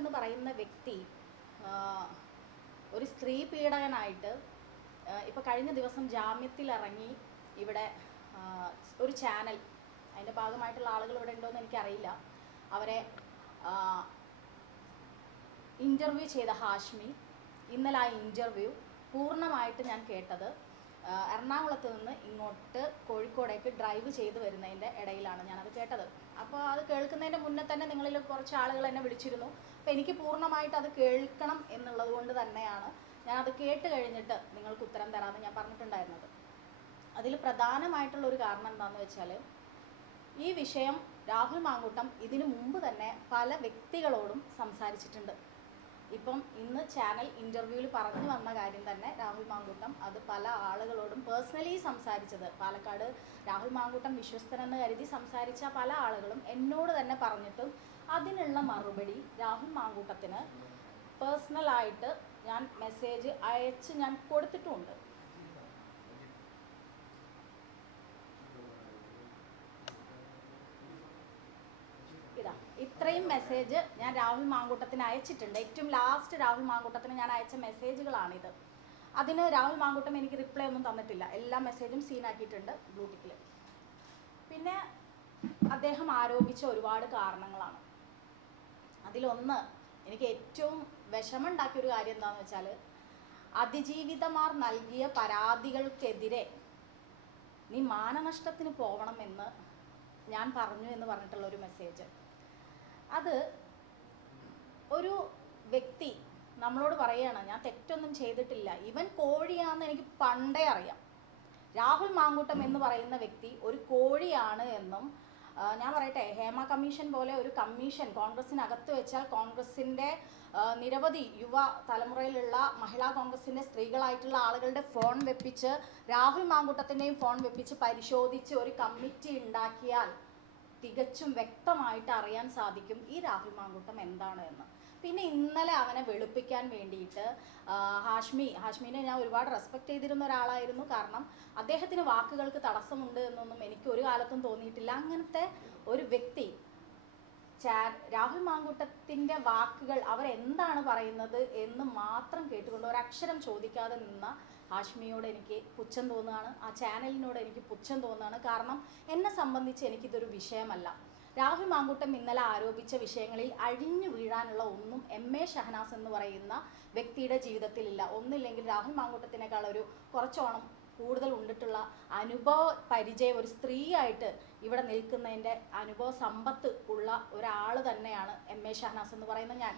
എന്ന് പറയുന്ന വ്യക്തി ഒരു സ്ത്രീ പീഡകനായിട്ട് ഇപ്പോൾ കഴിഞ്ഞ ദിവസം ജാമ്യത്തിലിറങ്ങി ഇവിടെ ഒരു ചാനൽ, അതിൻ്റെ ഭാഗമായിട്ടുള്ള ആളുകൾ ഇവിടെ ഉണ്ടോ എന്ന് എനിക്കറിയില്ല, അവരെ ഇൻ്റർവ്യൂ ചെയ്ത ഹാഷ്മി, ഇന്നലെ ആ ഇൻ്റർവ്യൂ പൂർണ്ണമായിട്ട് ഞാൻ കേട്ടത് എറണാകുളത്ത് നിന്ന് ഇങ്ങോട്ട് കോഴിക്കോടേക്ക് ഡ്രൈവ് ചെയ്ത് വരുന്നതിൻ്റെ ഇടയിലാണ് ഞാനത് കേട്ടത്. അപ്പോൾ അത് കേൾക്കുന്നതിൻ്റെ മുന്നേ തന്നെ നിങ്ങളിൽ കുറച്ച് ആളുകൾ എന്നെ വിളിച്ചിരുന്നു. അപ്പോൾ എനിക്ക് പൂർണ്ണമായിട്ട് അത് കേൾക്കണം എന്നുള്ളത് കൊണ്ട് തന്നെയാണ് ഞാനത് കേട്ട് കഴിഞ്ഞിട്ട് നിങ്ങൾക്ക് ഉത്തരം തരാമെന്ന് ഞാൻ പറഞ്ഞിട്ടുണ്ടായിരുന്നത്. അതിൽ പ്രധാനമായിട്ടുള്ളൊരു കാരണം എന്താണെന്ന് വെച്ചാൽ, ഈ വിഷയം രാഹുൽ മാങ്കൂട്ടം ഇതിനു മുമ്പ് തന്നെ പല വ്യക്തികളോടും സംസാരിച്ചിട്ടുണ്ട്. ഇപ്പം ഇന്ന് ചാനൽ ഇൻ്റർവ്യൂവിൽ പറഞ്ഞു വന്ന കാര്യം തന്നെ രാഹുൽ മാങ്കൂട്ടം അത് പല ആളുകളോടും പേഴ്സണലി സംസാരിച്ചത്, പാലക്കാട് രാഹുൽ മാങ്കൂട്ടം വിശ്വസ്തനെന്ന് കരുതി സംസാരിച്ച പല ആളുകളും എന്നോട് തന്നെ പറഞ്ഞിട്ടും അതിനുള്ള മറുപടി രാഹുൽ മാങ്കൂട്ടത്തിന് പേഴ്സണലായിട്ട് ഞാൻ മെസ്സേജ് അയച്ച് ഞാൻ കൊടുത്തിട്ടുമുണ്ട്. ഇത്രയും മെസ്സേജ് ഞാൻ രാഹുൽ മാങ്കൂട്ടത്തിന് അയച്ചിട്ടുണ്ട്. ഏറ്റവും ലാസ്റ്റ് രാഹുൽ മാങ്കൂട്ടത്തിന് ഞാൻ അയച്ച മെസ്സേജുകളാണിത്. അതിന് രാഹുൽ മാങ്കൂട്ടം എനിക്ക് റിപ്ലൈ ഒന്നും തന്നിട്ടില്ല. എല്ലാ മെസ്സേജും സീനാക്കിയിട്ടുണ്ട് ബ്ലൂടിക്കിൽ. പിന്നെ അദ്ദേഹം ആരോപിച്ച ഒരുപാട് കാരണങ്ങളാണ്. അതിലൊന്ന്, എനിക്ക് ഏറ്റവും വിഷമമുണ്ടാക്കിയൊരു കാര്യം എന്താണെന്ന് വെച്ചാൽ, അതിജീവിതമാർ നൽകിയ പരാതികൾക്കെതിരെ നീ മാനനഷ്ടത്തിന് പോകണമെന്ന് ഞാൻ പറഞ്ഞു എന്ന് പറഞ്ഞിട്ടുള്ളൊരു മെസ്സേജ്. അത് ഒരു വ്യക്തി നമ്മളോട് പറയുകയാണ്, ഞാൻ തെറ്റൊന്നും ചെയ്തിട്ടില്ല, ഇവൻ കോഴിയാണെന്ന് എനിക്ക് പണ്ടേ അറിയാം. രാഹുൽ മാങ്കൂട്ടം എന്ന് പറയുന്ന വ്യക്തി ഒരു കോഴിയാണ് എന്നും, ഞാൻ പറയട്ടെ, ഹേമ കമ്മീഷൻ പോലെ ഒരു കമ്മീഷൻ കോൺഗ്രസിനകത്ത് വെച്ചാൽ കോൺഗ്രസിൻ്റെ നിരവധി യുവ തലമുറയിലുള്ള മഹിളാ കോൺഗ്രസിൻ്റെ സ്ത്രീകളായിട്ടുള്ള ആളുകളുടെ ഫോൺ വെപ്പിച്ച് രാഹുൽ മാങ്കൂട്ടത്തിൻ്റെയും ഫോൺ വെപ്പിച്ച് പരിശോധിച്ച് ഒരു കമ്മിറ്റി ഉണ്ടാക്കിയാൽ തികച്ചും വ്യക്തമായിട്ട് അറിയാൻ സാധിക്കും ഈ രാഹുൽ മാങ്കൂട്ടം എന്താണ് എന്ന്. പിന്നെ ഇന്നലെ അവനെ വെളുപ്പിക്കാൻ വേണ്ടിയിട്ട് ഹാഷ്മിനെ ഞാൻ ഒരുപാട് റെസ്പെക്റ്റ് ചെയ്തിരുന്ന ഒരാളായിരുന്നു. കാരണം അദ്ദേഹത്തിന് വാക്കുകൾക്ക് തടസ്സമുണ്ട് എന്നൊന്നും എനിക്ക് ഒരു കാലത്തും തോന്നിയിട്ടില്ല. അങ്ങനത്തെ ഒരു വ്യക്തി രാഹുൽ മാങ്കൂട്ടത്തിൻ്റെ വാക്കുകൾ അവരെന്താണ് പറയുന്നത് എന്ന് മാത്രം കേട്ടുകൊണ്ട് ഒരക്ഷരം ചോദിക്കാതെ നിന്ന ഹാഷ്മിയോട് എനിക്ക് പുച്ഛം തോന്നുകയാണ്. ആ ചാനലിനോട് എനിക്ക് പുച്ഛം തോന്നുകയാണ്. കാരണം എന്നെ സംബന്ധിച്ച് എനിക്കിതൊരു വിഷയമല്ല. രാഹുൽ മാങ്കൂട്ടം ഇന്നലെ ആരോപിച്ച വിഷയങ്ങളിൽ അഴിഞ്ഞു വീഴാനുള്ള ഒന്നും എം.എ. ഷഹനാസ് എന്ന് പറയുന്ന വ്യക്തിയുടെ ജീവിതത്തിലില്ല. ഒന്നില്ലെങ്കിൽ രാഹുൽ മാങ്കൂട്ടത്തിനേക്കാൾ ഒരു കുറച്ചോണം കൂടുതൽ ഉണ്ടിട്ടുള്ള അനുഭവ പരിചയം, ഒരു സ്ത്രീയായിട്ട് ഇവിടെ നിൽക്കുന്നതിൻ്റെ അനുഭവ സമ്പത്ത് ഉള്ള ഒരാൾ തന്നെയാണ് എം.എ. ഷഹനാസ് എന്ന് പറയുന്ന ഞാൻ.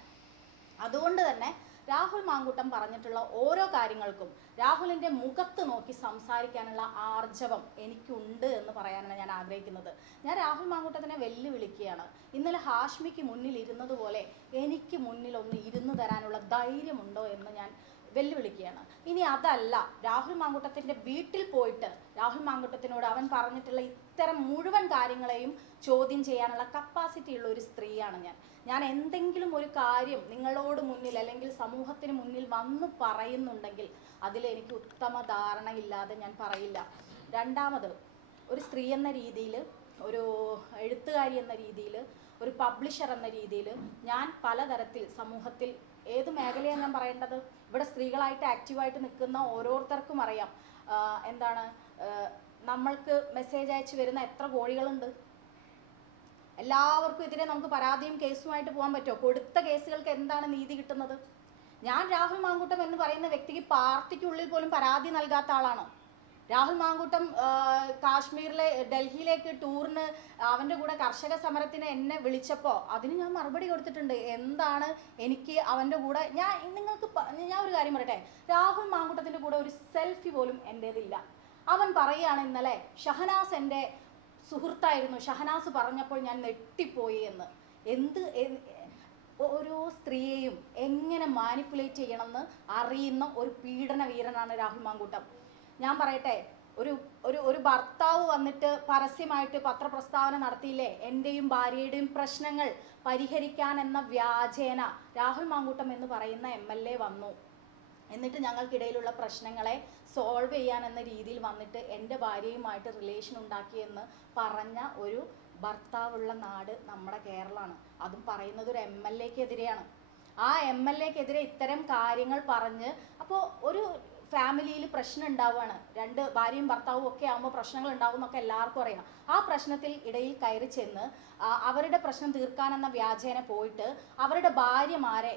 അതുകൊണ്ട് തന്നെ രാഹുൽ മാങ്കൂട്ടം പറഞ്ഞിട്ടുള്ള ഓരോ കാര്യങ്ങൾക്കും രാഹുലിൻ്റെ മുഖത്ത് നോക്കി സംസാരിക്കാനുള്ള ആർജവം എനിക്കുണ്ട് എന്ന് പറയാനാണ് ഞാൻ ആഗ്രഹിക്കുന്നത്. ഞാൻ രാഹുൽ മാങ്കൂട്ടത്തിനെ വെല്ലുവിളിക്കുകയാണ്. ഇന്നലെ ഹാഷ്മിക്ക് മുന്നിൽ ഇരുന്നതുപോലെ എനിക്ക് മുന്നിൽ ഒന്ന് ഇരുന്ന് തരാനുള്ള ധൈര്യമുണ്ടോ എന്ന് ഞാൻ വെല്ലുവിളിക്കുകയാണ്. ഇനി അതല്ല, രാഹുൽ മാങ്കൂട്ടത്തിൻ്റെ വീട്ടിൽ പോയിട്ട് രാഹുൽ മാങ്കൂട്ടത്തിനോട് അവൻ പറഞ്ഞിട്ടുള്ള ഇത്തരം മുഴുവൻ കാര്യങ്ങളെയും ചോദ്യം ചെയ്യാനുള്ള കപ്പാസിറ്റി ഉള്ള ഒരു സ്ത്രീയാണ് ഞാൻ എന്തെങ്കിലും ഒരു കാര്യം നിങ്ങളോട് മുന്നിൽ അല്ലെങ്കിൽ സമൂഹത്തിന് മുന്നിൽ വന്ന് പറയുന്നുണ്ടെങ്കിൽ അതിലെനിക്ക് ഉത്തമ ധാരണയില്ലാതെ ഞാൻ പറയില്ല. രണ്ടാമത്, ഒരു സ്ത്രീ എന്ന രീതിയിൽ, ഒരു എഴുത്തുകാരി എന്ന രീതിയിൽ, ഒരു പബ്ലിഷർ എന്ന രീതിയിൽ ഞാൻ പലതരത്തിൽ സമൂഹത്തിൽ ഏത് മേഖലയാണ് ഞാൻ പറയേണ്ടത്, ഇവിടെ സ്ത്രീകളായിട്ട് ആക്റ്റീവായിട്ട് നിൽക്കുന്ന ഓരോരുത്തർക്കും അറിയാം എന്താണ് നമ്മൾക്ക് മെസ്സേജ് അയച്ച് വരുന്ന എത്ര കോഴികളുണ്ട്. എല്ലാവർക്കും എതിരെ നമുക്ക് പരാതിയും കേസുമായിട്ട് പോകാൻ പറ്റുമോ? കൊടുത്ത കേസുകൾക്ക് എന്താണ് നീതി കിട്ടുന്നത്? ഞാൻ രാഹുൽ മാങ്കൂട്ടം എന്ന് പറയുന്ന വ്യക്തിക്ക് പാർട്ടിക്കുള്ളിൽ പോലും പരാതി നൽകാത്ത ആളാണ്. രാഹുൽ മാങ്കൂട്ടം കാശ്മീരിലെ ഡൽഹിയിലേക്ക് ടൂറിന് അവൻ്റെ കൂടെ കർഷക സമരത്തിന് എന്നെ വിളിച്ചപ്പോൾ അതിന് ഞാൻ മറുപടി കൊടുത്തിട്ടുണ്ട്. എന്താണ് എനിക്ക് അവൻ്റെ കൂടെ ഞാൻ ഒരു കാര്യം പറയട്ടെ, രാഹുൽ മാങ്കൂട്ടത്തിൻ്റെ കൂടെ ഒരു സെൽഫി പോലും എൻ്റേതില്ല. അവൻ പറയുകയാണ് ഇന്നലെ ഷഹനാസ് എൻ്റെ സുഹൃത്തായിരുന്നു, ഷഹനാസ് പറഞ്ഞപ്പോൾ ഞാൻ നെട്ടിപ്പോയി എന്ന്. ഓരോ സ്ത്രീയെയും എങ്ങനെ മാനിപ്പുലേറ്റ് ചെയ്യണമെന്ന് അറിയുന്ന ഒരു പീഡന വീരനാണ് രാഹുൽ മാങ്കൂട്ടം. ഞാൻ പറയട്ടെ, ഒരു ഭർത്താവ് വന്നിട്ട് പരസ്യമായിട്ട് പത്രപ്രസ്താവന നടത്തിയില്ലേ, എൻ്റെയും ഭാര്യയുടെയും പ്രശ്നങ്ങൾ പരിഹരിക്കാൻ എന്ന വ്യാജേന രാഹുൽ മാങ്കൂട്ടം എന്ന് പറയുന്ന MLA വന്നു. എന്നിട്ട് ഞങ്ങൾക്കിടയിലുള്ള പ്രശ്നങ്ങളെ സോൾവ് ചെയ്യാൻ എന്ന രീതിയിൽ വന്നിട്ട് എൻ്റെ ഭാര്യയുമായിട്ട് റിലേഷൻ ഉണ്ടാക്കിയെന്ന് പറഞ്ഞ ഒരു ഭർത്താവുള്ള നാട് നമ്മുടെ കേരളമാണ്. അതും പറയുന്നത് ഒരു MLA-ക്കെതിരെയാണ്. ആ MLA-ക്കെതിരെ ഇത്തരം കാര്യങ്ങൾ പറഞ്ഞ്, അപ്പോൾ ഒരു ഫാമിലിയിൽ പ്രശ്നം ഉണ്ടാവുകയാണ്, രണ്ട് ഭാര്യയും ഭർത്താവും ഒക്കെ ആകുമ്പോൾ പ്രശ്നങ്ങൾ ഉണ്ടാവും എന്നൊക്കെ എല്ലാവർക്കും അറിയാം. ആ പ്രശ്നത്തിൽ ഇടയിൽ കയറി ചെന്ന് അവരുടെ പ്രശ്നം തീർക്കാനെന്ന വ്യാജേന പോയിട്ട് അവരുടെ ഭാര്യമാരെ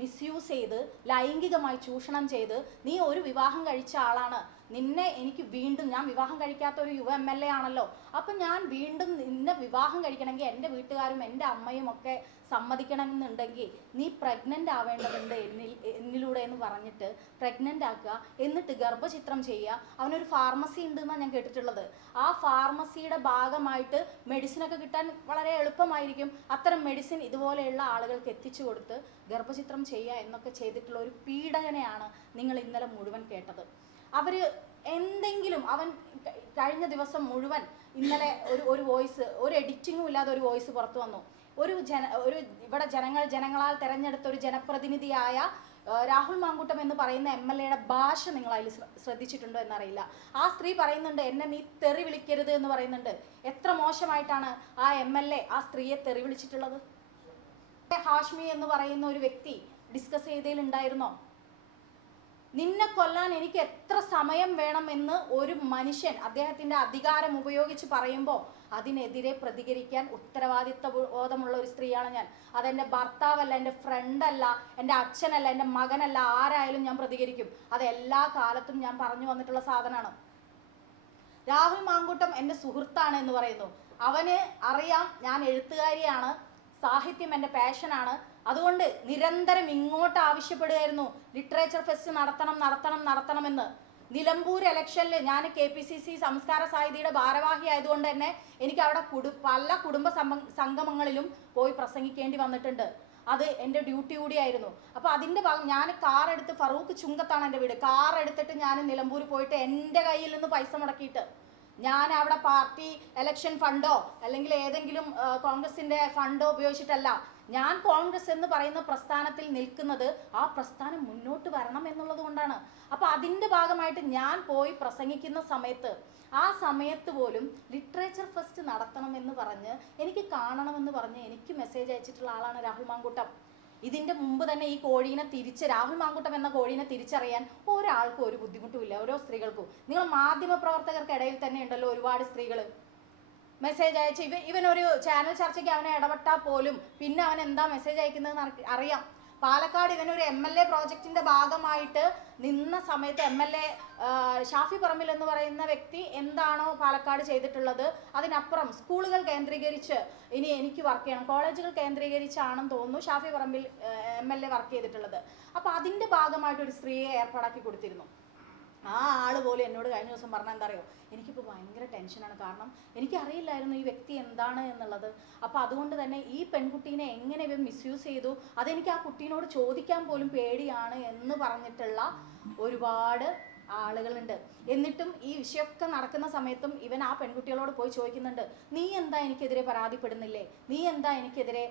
മിസ്യൂസ് ചെയ്ത് ലൈംഗികമായി ചൂഷണം ചെയ്ത്, നീ ഒരു വിവാഹം കഴിച്ച ആളാണ്, നിന്നെ എനിക്ക് വീണ്ടും, ഞാൻ വിവാഹം കഴിക്കാത്ത ഒരു യുവ MLA ആണല്ലോ, അപ്പം ഞാൻ വീണ്ടും നിന്നെ വിവാഹം കഴിക്കണമെങ്കിൽ എൻ്റെ വീട്ടുകാരും എൻ്റെ അമ്മയും ഒക്കെ സമ്മതിക്കണമെന്നുണ്ടെങ്കിൽ നീ പ്രഗ്നൻ്റ് ആവേണ്ടതുണ്ട് എന്നിലൂടെ എന്ന് പറഞ്ഞിട്ട് പ്രഗ്നൻ്റ് ആക്കുക, എന്നിട്ട് ഗർഭചിത്രം ചെയ്യുക. അവനൊരു ഫാർമസി ഉണ്ടെന്നാണ് ഞാൻ കേട്ടിട്ടുള്ളത്. ആ ഫാർമസിയുടെ ഭാഗമായിട്ട് മെഡിസിനൊക്കെ കിട്ടാൻ വളരെ എളുപ്പമായിരിക്കും. അത്തരം മെഡിസിൻ ഇതുപോലെയുള്ള ആളുകൾക്ക് എത്തിച്ചു കൊടുത്ത് ഗർഭചിത്രം ചെയ്യുക എന്നൊക്കെ ചെയ്തിട്ടുള്ള ഒരു പീഡകനെയാണ് നിങ്ങൾ ഇന്നലെ മുഴുവൻ കേട്ടത്. അവർ എന്തെങ്കിലും, അവൻ കഴിഞ്ഞ ദിവസം മുഴുവൻ, ഇന്നലെ ഒരു വോയിസ്, ഒരു എഡിറ്റിങ്ങും ഇല്ലാതെ ഒരു വോയിസ് പുറത്തു വന്നു. ഒരു ഇവിടെ ജനങ്ങളാൽ തെരഞ്ഞെടുത്ത ഒരു ജനപ്രതിനിധിയായ രാഹുൽ മാങ്കൂട്ടം എന്ന് പറയുന്ന MLA-യുടെ ഭാഷ നിങ്ങൾ അതിൽ ശ്രദ്ധിച്ചിട്ടുണ്ടോ എന്നറിയില്ല. ആ സ്ത്രീ പറയുന്നുണ്ട്, എന്നെ നീ തെറി വിളിക്കരുത് എന്ന് പറയുന്നുണ്ട്. എത്ര മോശമായിട്ടാണ് ആ MLA ആ സ്ത്രീയെ തെറി വിളിച്ചിട്ടുള്ളത്? ഹാഷ്മി എന്ന് പറയുന്ന ഒരു വ്യക്തി ഡിസ്കസ് ചെയ്തതിലുണ്ടായിരുന്നോ? നിന്നെ കൊല്ലാൻ എനിക്ക് എത്ര സമയം വേണമെന്ന് ഒരു മനുഷ്യൻ അദ്ദേഹത്തിൻ്റെ അധികാരം ഉപയോഗിച്ച് പറയുമ്പോൾ അതിനെതിരെ പ്രതികരിക്കാൻ ഉത്തരവാദിത്വ ബോധമുള്ള ഒരു സ്ത്രീയാണ് ഞാൻ. അതെൻ്റെ ഭർത്താവല്ല, എൻ്റെ ഫ്രണ്ടല്ല, എൻ്റെ അച്ഛനല്ല, എൻ്റെ മകനല്ല, ആരായാലും ഞാൻ പ്രതികരിക്കും. അത് എല്ലാ കാലത്തും ഞാൻ പറഞ്ഞു വന്നിട്ടുള്ള സാധനമാണ്. രാഹുൽ മാങ്കൂട്ടം എൻ്റെ സുഹൃത്താണ് എന്ന് പറയുന്നു. അവന് അറിയാം ഞാൻ എഴുത്തുകാരിയാണ്, സാഹിത്യം എൻ്റെ പാഷനാണ്. അതുകൊണ്ട് നിരന്തരം ഇങ്ങോട്ട് ആവശ്യപ്പെടുകയായിരുന്നു ലിറ്ററേച്ചർ ഫെസ്റ്റ് നടത്തണമെന്ന്. നിലമ്പൂർ ഇലക്ഷനിൽ ഞാൻ KPCC സംസ്കാര സാഹിതിയുടെ ഭാരവാഹി ആയതുകൊണ്ട് തന്നെ എനിക്ക് അവിടെ പല കുടുംബ സംഗമങ്ങളിലും പോയി പ്രസംഗിക്കേണ്ടി വന്നിട്ടുണ്ട്. അത് എൻ്റെ ഡ്യൂട്ടി കൂടിയായിരുന്നു. അപ്പോൾ അതിൻ്റെ ഭാഗം ഞാൻ കാർ എടുത്ത്, ഫറൂഖ് ചുങ്കത്താണ് എൻ്റെ വീട്, കാർ എടുത്തിട്ട് ഞാൻ നിലമ്പൂർ പോയിട്ട് എൻ്റെ കയ്യിൽ നിന്ന് പൈസ മുടക്കിയിട്ട്, ഞാൻ അവിടെ പാർട്ടി എലക്ഷൻ ഫണ്ടോ അല്ലെങ്കിൽ ഏതെങ്കിലും കോൺഗ്രസിൻ്റെ ഫണ്ടോ ഉപയോഗിച്ചിട്ടല്ല. ഞാൻ കോൺഗ്രസ് എന്ന് പറയുന്ന പ്രസ്ഥാനത്തിൽ നിൽക്കുന്നത് ആ പ്രസ്ഥാനം മുന്നോട്ട് വരണം എന്നുള്ളത് കൊണ്ടാണ്. അപ്പോൾ അതിൻ്റെ ഭാഗമായിട്ട് ഞാൻ പോയി പ്രസംഗിക്കുന്ന സമയത്ത്, ആ സമയത്ത് പോലും ലിറ്ററേച്ചർ ഫെസ്റ്റ് നടത്തണമെന്ന് പറഞ്ഞ് എനിക്ക് കാണണമെന്ന് പറഞ്ഞ് എനിക്ക് മെസ്സേജ് അയച്ചിട്ടുള്ള ആളാണ് രാഹുൽ മാങ്കൂട്ടം. ഇതിൻ്റെ മുമ്പ് തന്നെ ഈ കോഴീനെ രാഹുൽ മാങ്കൂട്ടം എന്ന കോഴീനെ തിരിച്ചറിയാൻ ഒരാൾക്കും ഒരു ബുദ്ധിമുട്ടുമില്ല, ഓരോ സ്ത്രീകൾക്കും. നിങ്ങൾ മാധ്യമപ്രവർത്തകർക്കിടയിൽ തന്നെ ഉണ്ടല്ലോ ഒരുപാട് സ്ത്രീകൾ മെസ്സേജ് അയച്ച്, ഇവനൊരു ചാനൽ ചർച്ചയ്ക്ക് അവനെ ഇടപെട്ടാൽ പോലും പിന്നെ അവൻ എന്താ മെസ്സേജ് അയക്കുന്നതെന്ന് അറിയാം. പാലക്കാട് ഇവനൊരു MLA പ്രോജക്റ്റിൻ്റെ ഭാഗമായിട്ട് നിന്ന സമയത്ത് MLA ഷാഫി പറമ്പിൽ എന്ന് പറയുന്ന വ്യക്തി എന്താണോ പാലക്കാട് ചെയ്തിട്ടുള്ളത് അതിനപ്പുറം സ്കൂളുകൾ കേന്ദ്രീകരിച്ച് ഇനി എനിക്ക് വർക്ക് ചെയ്യണം, കോളേജുകൾ കേന്ദ്രീകരിച്ചാണെന്ന് തോന്നുന്നു ഷാഫി പറമ്പിൽ MLA വർക്ക് ചെയ്തിട്ടുള്ളത്. അപ്പോൾ അതിൻ്റെ ഭാഗമായിട്ട് ഒരു സ്ത്രീയെ ഏർപ്പാടാക്കി കൊടുത്തിരുന്നു. ആ ആൾ പോലും എന്നോട് കഴിഞ്ഞ ദിവസം പറഞ്ഞാൽ എന്താ അറിയോ, എനിക്കിപ്പോൾ ഭയങ്കര ടെൻഷനാണ്, കാരണം എനിക്കറിയില്ലായിരുന്നു ഈ വ്യക്തി എന്താണ് എന്നുള്ളത്. അപ്പോൾ അതുകൊണ്ട് തന്നെ ഈ പെൺകുട്ടീനെ എങ്ങനെ ഇവൻ മിസ്യൂസ് ചെയ്തു, അതെനിക്ക് ആ കുട്ടീനോട് ചോദിക്കാൻ പോലും പേടിയാണ് എന്ന് പറഞ്ഞിട്ടുള്ള ഒരുപാട് ആളുകളുണ്ട്. എന്നിട്ടും ഈ വിഷയമൊക്കെ നടക്കുന്ന സമയത്തും ഇവൻ ആ പെൺകുട്ടികളോട് പോയി ചോദിക്കുന്നുണ്ട്, നീ എന്താ എനിക്കെതിരെ പരാതിപ്പെടുന്നില്ലേ, നീ എന്താ എനിക്കെതിരെ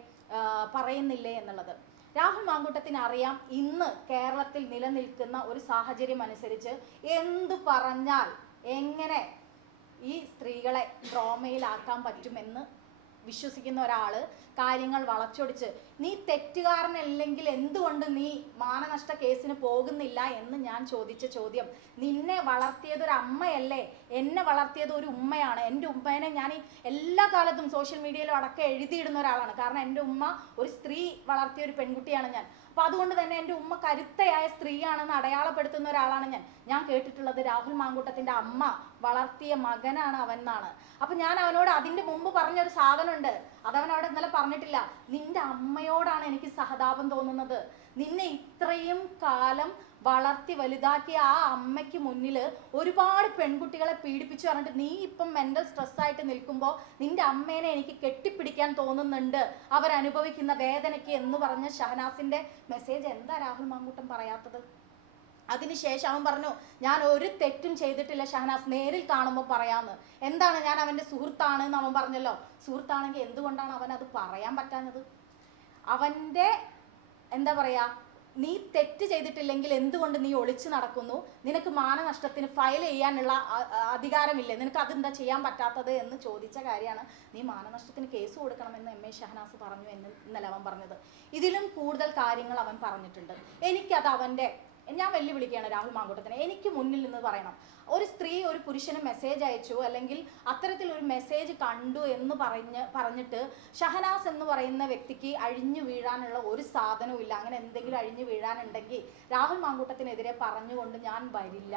പറയുന്നില്ലേ എന്നുള്ളത്. രാഹുൽ മാങ്കൂട്ടത്തിന് അറിയാം ഇന്ന് കേരളത്തിൽ നിലനിൽക്കുന്ന ഒരു സാഹചര്യം അനുസരിച്ച് എന്തു പറഞ്ഞാൽ എങ്ങനെ ഈ സ്ത്രീകളെ ഡ്രോമയിലാക്കാൻ പറ്റുമെന്ന് വിശ്വസിക്കുന്ന ഒരാൾ കാര്യങ്ങൾ വളച്ചൊടിച്ച്, നീ തെറ്റുകാരനല്ലെങ്കിൽ എന്തുകൊണ്ട് നീ മാനനഷ്ട കേസിന് പോകുന്നില്ല എന്ന് ഞാൻ ചോദിച്ച ചോദ്യം, നിന്നെ വളർത്തിയത് ഒരു അമ്മയല്ലേ, എന്നെ വളർത്തിയത് ഒരു ഉമ്മയാണ്. എൻ്റെ ഉമ്മേനെ ഞാൻ എല്ലാ കാലത്തും സോഷ്യൽ മീഡിയയിലും അടക്കം എഴുതിയിടുന്ന ഒരാളാണ്. കാരണം എൻ്റെ ഉമ്മ ഒരു സ്ത്രീ വളർത്തിയ ഒരു പെൺകുട്ടിയാണ് ഞാൻ. അപ്പോൾ അതുകൊണ്ട് തന്നെ എൻ്റെ ഉമ്മ കരുത്തയായ സ്ത്രീയാണെന്ന് അടയാളപ്പെടുത്തുന്ന ഒരാളാണ് ഞാൻ കേട്ടിട്ടുള്ളത് രാഹുൽ മാങ്കൂട്ടത്തിൻ്റെ അമ്മ വളർത്തിയ മകനാണ് അവൻ എന്നാണ്. അപ്പം ഞാൻ അവനോട് അതിൻ്റെ മുമ്പ് പറഞ്ഞൊരു സാധനമുണ്ട്, അതവൻ അവിടെ ഇന്നലെ പറഞ്ഞിട്ടില്ല. നിൻ്റെ അമ്മയോടാണ് എനിക്ക് സഹതാപം തോന്നുന്നത്. നിന്നെ ഇത്രയും കാലം വളർത്തി വലുതാക്കിയ ആ അമ്മയ്ക്ക് മുന്നിൽ ഒരുപാട് പെൺകുട്ടികളെ പീഡിപ്പിച്ചു പറഞ്ഞിട്ട് നീ ഇപ്പം മെൻ്റൽ സ്ട്രെസ്സായിട്ട് നിൽക്കുമ്പോൾ നിൻ്റെ അമ്മേനെ എനിക്ക് കെട്ടിപ്പിടിക്കാൻ തോന്നുന്നുണ്ട് അവരനുഭവിക്കുന്ന വേദനയ്ക്ക് എന്ന് പറഞ്ഞ ഷഹനാസിൻ്റെ മെസ്സേജ് എന്താ രാഹുൽ മാങ്കൂട്ടം പറയാത്തത്? അതിനുശേഷം അവൻ പറഞ്ഞു, ഞാൻ ഒരു തെറ്റും ചെയ്തിട്ടില്ല ഷഹനാസ്, നേരിൽ കാണുമ്പോൾ പറയാമെന്ന്. എന്താണ്, ഞാൻ അവൻ്റെ സുഹൃത്താണ് എന്ന് അവൻ പറഞ്ഞല്ലോ. സുഹൃത്താണെങ്കിൽ എന്തുകൊണ്ടാണ് അവൻ അത് പറയാൻ പറ്റാഞ്ഞത്? അവൻ്റെ എന്താ പറയുക, നീ തെറ്റ് ചെയ്തിട്ടില്ലെങ്കിൽ എന്തുകൊണ്ട് നീ ഒളിച്ചു നടക്കുന്നു? നിനക്ക് മാനനഷ്ടത്തിന് ഫയൽ ചെയ്യാനുള്ള അധികാരമില്ലേ? നിനക്ക് അതെന്താ ചെയ്യാൻ പറ്റാത്തത് എന്ന് ചോദിച്ച കാര്യമാണ് നീ മാനനഷ്ടത്തിന് കേസ് കൊടുക്കണമെന്ന് എം എ ഷഹനാസ് പറഞ്ഞു എന്ന് ഇന്നലെ അവൻ പറഞ്ഞത്. ഇതിലും കൂടുതൽ കാര്യങ്ങൾ അവൻ പറഞ്ഞിട്ടുണ്ട്. എനിക്കത് ഞാൻ വെല്ലുവിളിക്കുകയാണ് രാഹുൽ മാങ്കൂട്ടത്തിനെ. എനിക്ക് മുന്നിൽ നിന്ന് പറയണം, ഒരു സ്ത്രീ ഒരു പുരുഷന് മെസ്സേജ് അയച്ചു അല്ലെങ്കിൽ അത്തരത്തിലൊരു മെസ്സേജ് കണ്ടു എന്ന് പറഞ്ഞിട്ട് ഷഹനാസ് എന്ന് പറയുന്ന വ്യക്തിക്ക് അഴിഞ്ഞു വീഴാനുള്ള ഒരു സാധനവും ഇല്ല. അങ്ങനെ എന്തെങ്കിലും അഴിഞ്ഞു വീഴാനുണ്ടെങ്കിൽ രാഹുൽ മാങ്കൂട്ടത്തിനെതിരെ പറഞ്ഞുകൊണ്ട് ഞാൻ വരില്ല.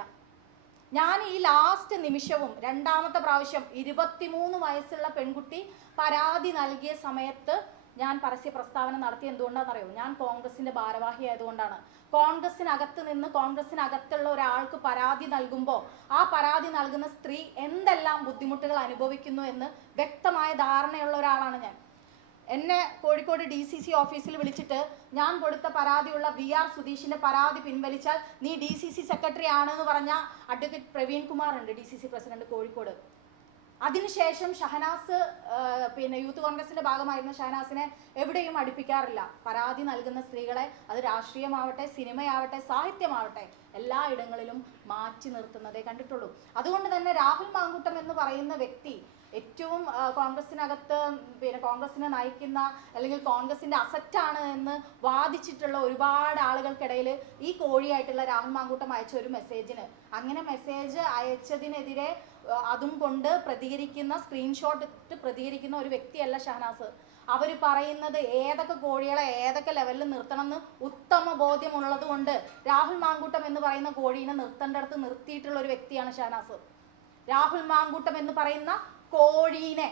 ഞാൻ ഈ ലാസ്റ്റ് നിമിഷവും രണ്ടാമത്തെ പ്രാവശ്യം 23 വയസ്സുള്ള പെൺകുട്ടി പരാതി നൽകിയ സമയത്ത് ഞാൻ പരസ്യ പ്രസ്താവന നടത്തി. എന്തുകൊണ്ടാണെന്നറിയോ? ഞാൻ കോൺഗ്രസിന്റെ ഭാരവാഹി ആയതുകൊണ്ടാണ്. കോൺഗ്രസിനകത്ത് നിന്ന് കോൺഗ്രസിനകത്തുള്ള ഒരാൾക്ക് പരാതി നൽകുമ്പോൾ ആ പരാതി നൽകുന്ന സ്ത്രീ എന്തെല്ലാം ബുദ്ധിമുട്ടുകൾ അനുഭവിക്കുന്നു എന്ന് വ്യക്തമായ ധാരണയുള്ള ഒരാളാണ് ഞാൻ. എന്നെ കോഴിക്കോട് DCC ഓഫീസിൽ വിളിച്ചിട്ട് ഞാൻ കൊടുത്ത പരാതിയുള്ള VR സുധീഷിന്റെ പരാതി പിൻവലിച്ചാൽ നീ DCC സെക്രട്ടറി ആണെന്ന് പറഞ്ഞ അഡ്വക്കേറ്റ് പ്രവീൺ കുമാർ ഉണ്ട്, DCC പ്രസിഡന്റ് കോഴിക്കോട്. അതിനുശേഷം ഷഹനാസ് യൂത്ത് കോൺഗ്രസിന്റെ ഭാഗമായിരുന്ന ഷഹനാസിനെ എവിടെയും അടുപ്പിക്കാറില്ല. പരാതി നൽകുന്ന സ്ത്രീകളെ അത് രാഷ്ട്രീയമാവട്ടെ, സിനിമയാവട്ടെ, സാഹിത്യമാവട്ടെ എല്ലാ ഇടങ്ങളിലും മാറ്റി നിർത്തുന്നതേ കണ്ടിട്ടുള്ളൂ. അതുകൊണ്ട് തന്നെ രാഹുൽ മാങ്കൂട്ടം എന്ന് പറയുന്ന വ്യക്തി ഏറ്റവും കോൺഗ്രസിനകത്ത് കോൺഗ്രസിനെ നയിക്കുന്ന അല്ലെങ്കിൽ കോൺഗ്രസിന്റെ അസറ്റാണ് എന്ന് വാദിച്ചിട്ടുള്ള ഒരുപാട് ആളുകൾക്കിടയിൽ ഈ കോഴിയായിട്ടുള്ള രാഹുൽ മാങ്കൂട്ടം അയച്ച ഒരു മെസ്സേജിന്, അങ്ങനെ മെസ്സേജ് അയച്ചതിനെതിരെ അതും കൊണ്ട് പ്രതികരിക്കുന്ന, സ്ക്രീൻഷോട്ട് ഇട്ട് പ്രതികരിക്കുന്ന ഒരു വ്യക്തിയല്ല ഷഹനാസ്. അവർ പറയുന്നത് ഏതൊക്കെ കോഴികളെ ഏതൊക്കെ ലെവലിൽ നിർത്തണം എന്ന് ഉത്തമ ബോധ്യമുള്ളത് കൊണ്ട് രാഹുൽ മാങ്കൂട്ടം എന്ന് പറയുന്ന കോഴീനെ നിർത്തേണ്ടടുത്ത് നിർത്തിയിട്ടുള്ള ഒരു വ്യക്തിയാണ് ഷഹനാസ്. രാഹുൽ മാങ്കൂട്ടം എന്ന് പറയുന്ന കോഴീനെ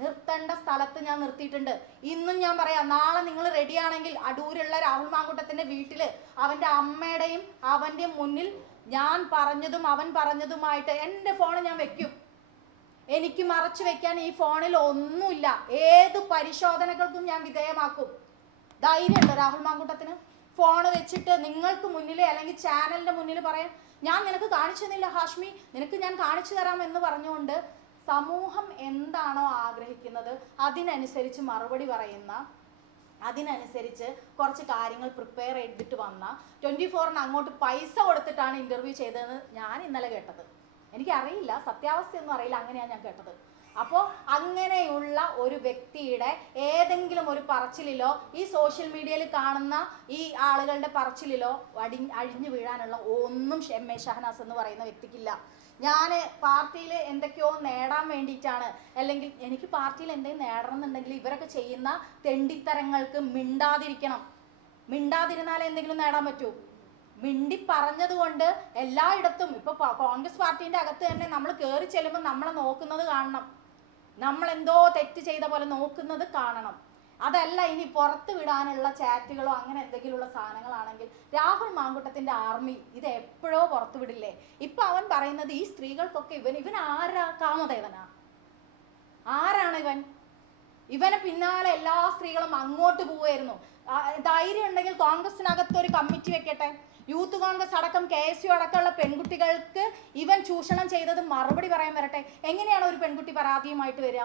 നിർത്തേണ്ട സ്ഥലത്ത് ഞാൻ നിർത്തിയിട്ടുണ്ട്. ഇന്നും ഞാൻ പറയാം, നാളെ നിങ്ങൾ റെഡിയാണെങ്കിൽ അടൂരുള്ള രാഹുൽ മാങ്കൂട്ടത്തിന്റെ വീട്ടില് അവന്റെ അമ്മയുടെയും അവന്റെ മുന്നിൽ ഞാൻ പറഞ്ഞതും അവൻ പറഞ്ഞതുമായിട്ട് എൻ്റെ ഫോൺ ഞാൻ വെക്കും. എനിക്ക് മറച്ചു വെക്കാൻ ഈ ഫോണിൽ ഒന്നുമില്ല. ഏത് പരിശോധനകൾക്കും ഞാൻ വിധേയമാക്കും. ധൈര്യമുണ്ടോ രാഹുൽ മാങ്കൂട്ടത്തിന് ഫോൺ വെച്ചിട്ട് നിങ്ങൾക്ക് മുന്നിൽ അല്ലെങ്കിൽ ചാനലിന്റെ മുന്നിൽ പറയാൻ ഞാൻ നിനക്ക് കാണിച്ചു തന്നില്ല ഹാഷ്മി, നിനക്ക് ഞാൻ കാണിച്ചു തരാം എന്ന് പറഞ്ഞുകൊണ്ട് സമൂഹം എന്താണോ ആഗ്രഹിക്കുന്നത് അതിനനുസരിച്ച് മറുപടി പറയുന്ന, അതിനനുസരിച്ച് കുറച്ച് കാര്യങ്ങൾ പ്രിപ്പയർ ചെയ്തിട്ട് വന്ന 24-ന് അങ്ങോട്ട് പൈസ കൊടുത്തിട്ടാണ് ഇന്റർവ്യൂ ചെയ്തതെന്ന് ഞാൻ ഇന്നലെ കേട്ടത്. എനിക്കറിയില്ല, സത്യാവസ്ഥയൊന്നും അറിയില്ല, അങ്ങനെയാണ് ഞാൻ കേട്ടത്. അപ്പോൾ അങ്ങനെയുള്ള ഒരു വ്യക്തിയുടെ ഏതെങ്കിലും ഒരു പറച്ചിലിലോ ഈ സോഷ്യൽ മീഡിയയിൽ കാണുന്ന ഈ ആളുകളുടെ പറച്ചിലിലോ അഴിഞ്ഞു വീഴാനുള്ള ഒന്നും എം എ ഷഹനാസ് എന്ന് പറയുന്ന വ്യക്തിക്കില്ല. ഞാൻ പാർട്ടിയിൽ എന്തൊക്കെയോ നേടാൻ വേണ്ടിയിട്ടാണ്, അല്ലെങ്കിൽ എനിക്ക് പാർട്ടിയിൽ എന്തെങ്കിലും നേടണം എന്നുണ്ടെങ്കിൽ ഇവരൊക്കെ ചെയ്യുന്ന തെണ്ടിത്തരങ്ങൾക്ക് മിണ്ടാതിരിക്കണം. മിണ്ടാതിരുന്നാലേ എന്തെങ്കിലും നേടാൻ പറ്റൂ. മിണ്ടി പറഞ്ഞത് കൊണ്ട് എല്ലായിടത്തും ഇപ്പൊ കോൺഗ്രസ് പാർട്ടിന്റെ അകത്ത് തന്നെ നമ്മൾ കയറി ചെല്ലുമ്പോൾ നമ്മളെ നോക്കുന്നത് കാണണം, നമ്മൾ എന്തോ തെറ്റ് ചെയ്ത പോലെ നോക്കുന്നത് കാണണം. അതല്ല ഇനി പുറത്ത് വിടാനുള്ള ചാറ്റുകളോ അങ്ങനെ എന്തെങ്കിലുമുള്ള സാധനങ്ങളാണെങ്കിൽ രാഹുൽ മാങ്കൂട്ടത്തിന്റെ ആർമി ഇത് എപ്പോഴോ പുറത്തു വിടില്ലേ. ഇപ്പൊ അവൻ പറയുന്നത് ഈ സ്ത്രീകൾക്കൊക്കെ ഇവൻ ആരാ? കാമദേവനാ? ആരാണ് ഇവൻ? ഇവനെ പിന്നാലെ എല്ലാ സ്ത്രീകളും അങ്ങോട്ട് പോവായിരുന്നു. ധൈര്യം ഉണ്ടെങ്കിൽ കോൺഗ്രസിനകത്ത് ഒരു കമ്മിറ്റി വെക്കട്ടെ. യൂത്ത് കോൺഗ്രസ് അടക്കം KSU അടക്കമുള്ള പെൺകുട്ടികൾക്ക് ഇവൻ ചൂഷണം ചെയ്തത് മറുപടി പറയാൻ വരട്ടെ. എങ്ങനെയാണ് ഒരു പെൺകുട്ടി പരാതിയുമായിട്ട് വരിക?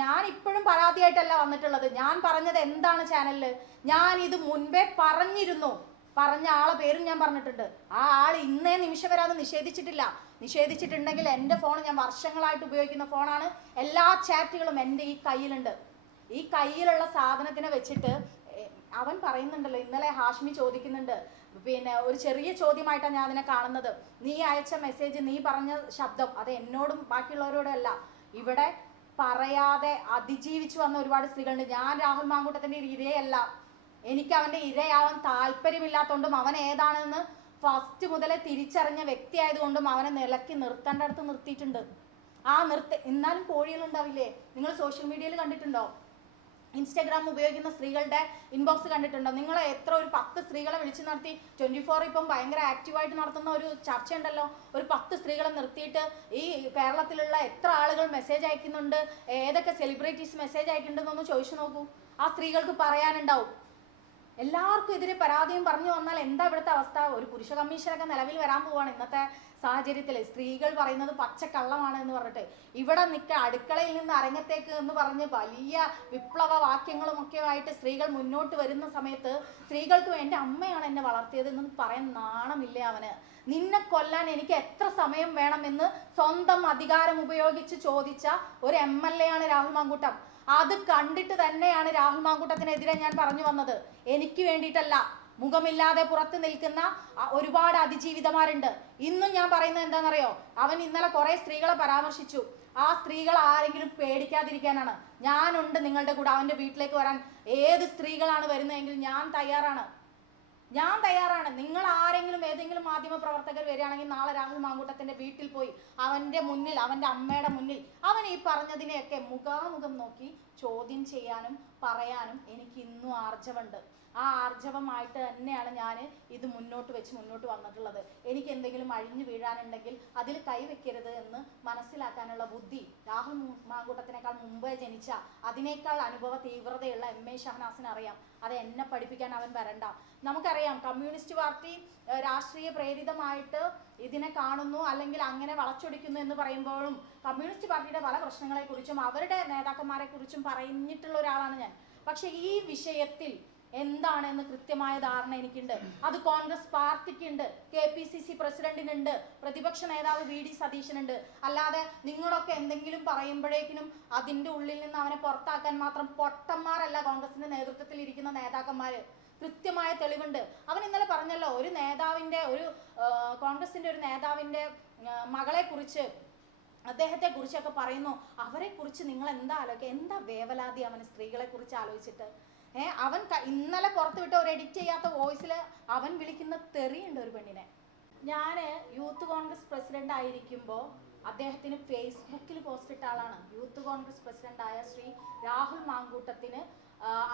ഞാൻ ഇപ്പോഴും പരാതിയായിട്ടല്ല വന്നിട്ടുള്ളത്. ഞാൻ പറഞ്ഞത് എന്താണ് ചാനലില്? ഞാൻ ഇത് മുൻപേ പറഞ്ഞിരുന്നു. പറഞ്ഞ ആളെ പേരും ഞാൻ പറഞ്ഞിട്ടുണ്ട്. ആ ആൾ ഇന്നേ നിമിഷം വരെ അത് നിഷേധിച്ചിട്ടില്ല. നിഷേധിച്ചിട്ടുണ്ടെങ്കിൽ എൻ്റെ ഫോൺ ഞാൻ വർഷങ്ങളായിട്ട് ഉപയോഗിക്കുന്ന ഫോണാണ്. എല്ലാ ചാറ്റുകളും എൻ്റെ ഈ കയ്യിലുണ്ട്. ഈ കയ്യിലുള്ള സാധനത്തിനെ വെച്ചിട്ട് അവൻ പറയുന്നുണ്ടല്ലോ, ഇന്നലെ ഹാഷ്മി ചോദിക്കുന്നുണ്ട്, ഒരു ചെറിയ ചോദ്യമായിട്ടാണ് ഞാൻ അതിനെ കാണുന്നത്. നീ അയച്ച മെസ്സേജ്, നീ പറഞ്ഞ ശബ്ദം അത് എന്നോടും ബാക്കിയുള്ളവരോടും അല്ല, ഇവിടെ പറയാതെ അതിജീവിച്ചു വന്ന ഒരുപാട് സ്ത്രീകളുണ്ട്. ഞാൻ രാഹുൽ മാങ്കൂട്ടത്തിന്റെ ഇരയല്ല. എനിക്ക് അവന്റെ ഇരയാവാൻ താല്പര്യമില്ലാത്തതുകൊണ്ടും അവൻ ഏതാണെന്ന് ഫസ്റ്റ് മുതലേ തിരിച്ചറിഞ്ഞ വ്യക്തി ആയതുകൊണ്ടും അവനെ നിലക്കി നിർത്തേണ്ടടുത്ത് നിർത്തിയിട്ടുണ്ട്. എന്നാലും കോഴികളുണ്ടാവില്ലേ? നിങ്ങൾ സോഷ്യൽ മീഡിയയിൽ കണ്ടിട്ടുണ്ടോ? ഇൻസ്റ്റാഗ്രാം ഉപയോഗിക്കുന്ന സ്ത്രീകളുടെ ഇൻബോക്സ് കണ്ടിട്ടുണ്ടോ? നിങ്ങൾ എത്ര ഒരു 10 സ്ത്രീകളെ വിളിച്ചു നടത്തി 24 ഇപ്പം ഭയങ്കര ആക്റ്റീവായിട്ട് നടത്തുന്ന ഒരു ചർച്ച ഉണ്ടല്ലോ. ഒരു 10 സ്ത്രീകളെ നിർത്തിയിട്ട് ഈ കേരളത്തിലുള്ള എത്ര ആളുകൾ മെസ്സേജ് അയക്കുന്നുണ്ട്, ഏതൊക്കെ സെലിബ്രിറ്റീസ് മെസ്സേജ് അയക്കുന്നുണ്ടെന്നൊന്ന് ചോദിച്ചു നോക്കൂ. ആ സ്ത്രീകൾക്ക് പറയാനുണ്ടാവും. എല്ലാവർക്കും എതിരെ പരാതിയും പറഞ്ഞു വന്നാൽ എന്താ ഇവിടുത്തെ അവസ്ഥ? ഒരു പുരുഷ കമ്മീഷനൊക്കെ നിലവിൽ വരാൻ പോവാണ്. ഇന്നത്തെ സാഹചര്യത്തിൽ സ്ത്രീകൾ പറയുന്നത് പച്ചക്കള്ളമാണ് എന്ന് പറഞ്ഞിട്ട് ഇവിടെ അടുക്കളയിൽ നിന്ന് അരങ്ങത്തേക്ക് എന്ന് പറഞ്ഞ് വലിയ വിപ്ലവ വാക്യങ്ങളും ഒക്കെ ആയിട്ട് സ്ത്രീകൾ മുന്നോട്ട് വരുന്ന സമയത്ത് സ്ത്രീകൾക്ക് എൻ്റെ അമ്മയാണ് എന്നെ വളർത്തിയത് എന്ന് പറയാൻ നാണമില്ലേ അവന്? നിന്നെ കൊല്ലാൻ എനിക്ക് എത്ര സമയം വേണമെന്ന് സ്വന്തം അധികാരം ഉപയോഗിച്ച് ചോദിച്ച ഒരു MLA ആണ് രാഹുൽ മാങ്കൂട്ടം. അത് കണ്ടിട്ട് തന്നെയാണ് രാഹുൽ മാങ്കൂട്ടത്തിനെതിരെ ഞാൻ പറഞ്ഞു വന്നത്. എനിക്ക് വേണ്ടിയിട്ടല്ല, മുഖമില്ലാതെ പുറത്ത് നിൽക്കുന്ന ഒരുപാട് അതിജീവിതമാരുണ്ട്. ഇന്നും ഞാൻ പറയുന്നത് എന്താണെന്നറിയോ? അവൻ ഇന്നലെ കുറെ സ്ത്രീകളെ പരാമർശിച്ചു. ആ സ്ത്രീകൾ ആരെങ്കിലും പേടിക്കാതിരിക്കാനാണ്. ഞാനുണ്ട് നിങ്ങളുടെ കൂടെ. അവൻ്റെ വീട്ടിലേക്ക് വരാൻ ഏത് സ്ത്രീകളാണ് വരുന്നതെങ്കിൽ ഞാൻ തയ്യാറാണ്. നിങ്ങൾ ആരെങ്കിലും ഏതെങ്കിലും മാധ്യമ പ്രവർത്തകർ വരികയാണെങ്കിൽ നാളെ രാഹുൽ മാങ്കൂട്ടത്തിന്റെ വീട്ടിൽ പോയി അവന്റെ മുന്നിൽ, അവന്റെ അമ്മയുടെ മുന്നിൽ അവൻ ഈ പറഞ്ഞതിനെയൊക്കെ മുഖാമുഖം നോക്കി ചോദ്യം ചെയ്യാനും പറയാനും എനിക്ക് ഇന്നും ആർജവുണ്ട്. ആ ആർജവമായിട്ട് തന്നെയാണ് ഞാൻ ഇത് മുന്നോട്ട് വന്നിട്ടുള്ളത്. എനിക്ക് എന്തെങ്കിലും അഴിഞ്ഞു വീഴാനുണ്ടെങ്കിൽ അതിൽ കൈവെക്കരുത് എന്ന് മനസ്സിലാക്കാനുള്ള ബുദ്ധി രാഹുൽ മാങ്കൂട്ടത്തിനേക്കാൾ മുമ്പേ ജനിച്ച, അതിനേക്കാൾ അനുഭവ തീവ്രതയുള്ള MA ഷഹനാസിന് അറിയാം. അത് എന്നെ പഠിപ്പിക്കാൻ അവൻ വരണ്ട. നമുക്കറിയാം കമ്മ്യൂണിസ്റ്റ് പാർട്ടി രാഷ്ട്രീയ പ്രേരിതമായിട്ട് ഇതിനെ കാണുന്നു, അല്ലെങ്കിൽ അങ്ങനെ വളച്ചൊടിക്കുന്നു എന്ന് പറയുമ്പോഴും കമ്മ്യൂണിസ്റ്റ് പാർട്ടിയുടെ പല പ്രശ്നങ്ങളെക്കുറിച്ചും അവരുടെ നേതാക്കന്മാരെ കുറിച്ചും പറഞ്ഞിട്ടുള്ള ഒരാളാണ് ഞാൻ. പക്ഷെ ഈ വിഷയത്തിൽ എന്താണെന്ന് കൃത്യമായ ധാരണ എനിക്കുണ്ട്. അത് കോൺഗ്രസ് പാർട്ടിക്കുണ്ട്, KPCC പ്രസിഡന്റിനുണ്ട്, പ്രതിപക്ഷ നേതാവ് VD സതീശനുണ്ട്. അല്ലാതെ നിങ്ങളൊക്കെ എന്തെങ്കിലും പറയുമ്പോഴേക്കിനും അതിൻ്റെ ഉള്ളിൽ നിന്ന് അവനെ പുറത്താക്കാൻ മാത്രം പൊട്ടന്മാരല്ല കോൺഗ്രസിന്റെ നേതൃത്വത്തിൽ ഇരിക്കുന്ന നേതാക്കന്മാര്. കൃത്യമായ തെളിവുണ്ട്. അവൻ ഇന്നലെ പറഞ്ഞല്ലോ, ഒരു നേതാവിൻ്റെ, ഒരു കോൺഗ്രസിന്റെ ഒരു നേതാവിൻ്റെ മകളെ കുറിച്ച്, അദ്ദേഹത്തെ കുറിച്ചൊക്കെ പറയുന്നു. അവരെ കുറിച്ച് നിങ്ങൾ എന്താ ആലോചിക്കുക? എന്താ വേവലാതി അവന് സ്ത്രീകളെ കുറിച്ച് ആലോചിച്ചിട്ട്? അവൻ ഇന്നലെ പുറത്തു വിട്ട ഒരു എഡിറ്റ് ചെയ്യാത്ത വോയിസിൽ അവൻ വിളിക്കുന്ന തെറിയുണ്ട് ഒരു പെണ്ണിനെ. ഞാൻ യൂത്ത് കോൺഗ്രസ് പ്രസിഡന്റ് ആയിരിക്കുമ്പോൾ അദ്ദേഹത്തിന് ഫേസ്ബുക്കിൽ പോസ്റ്റ് ഇട്ട ആളാണ്. യൂത്ത് കോൺഗ്രസ് പ്രസിഡന്റായ ശ്രീ രാഹുൽ മാങ്കൂട്ടത്തിന്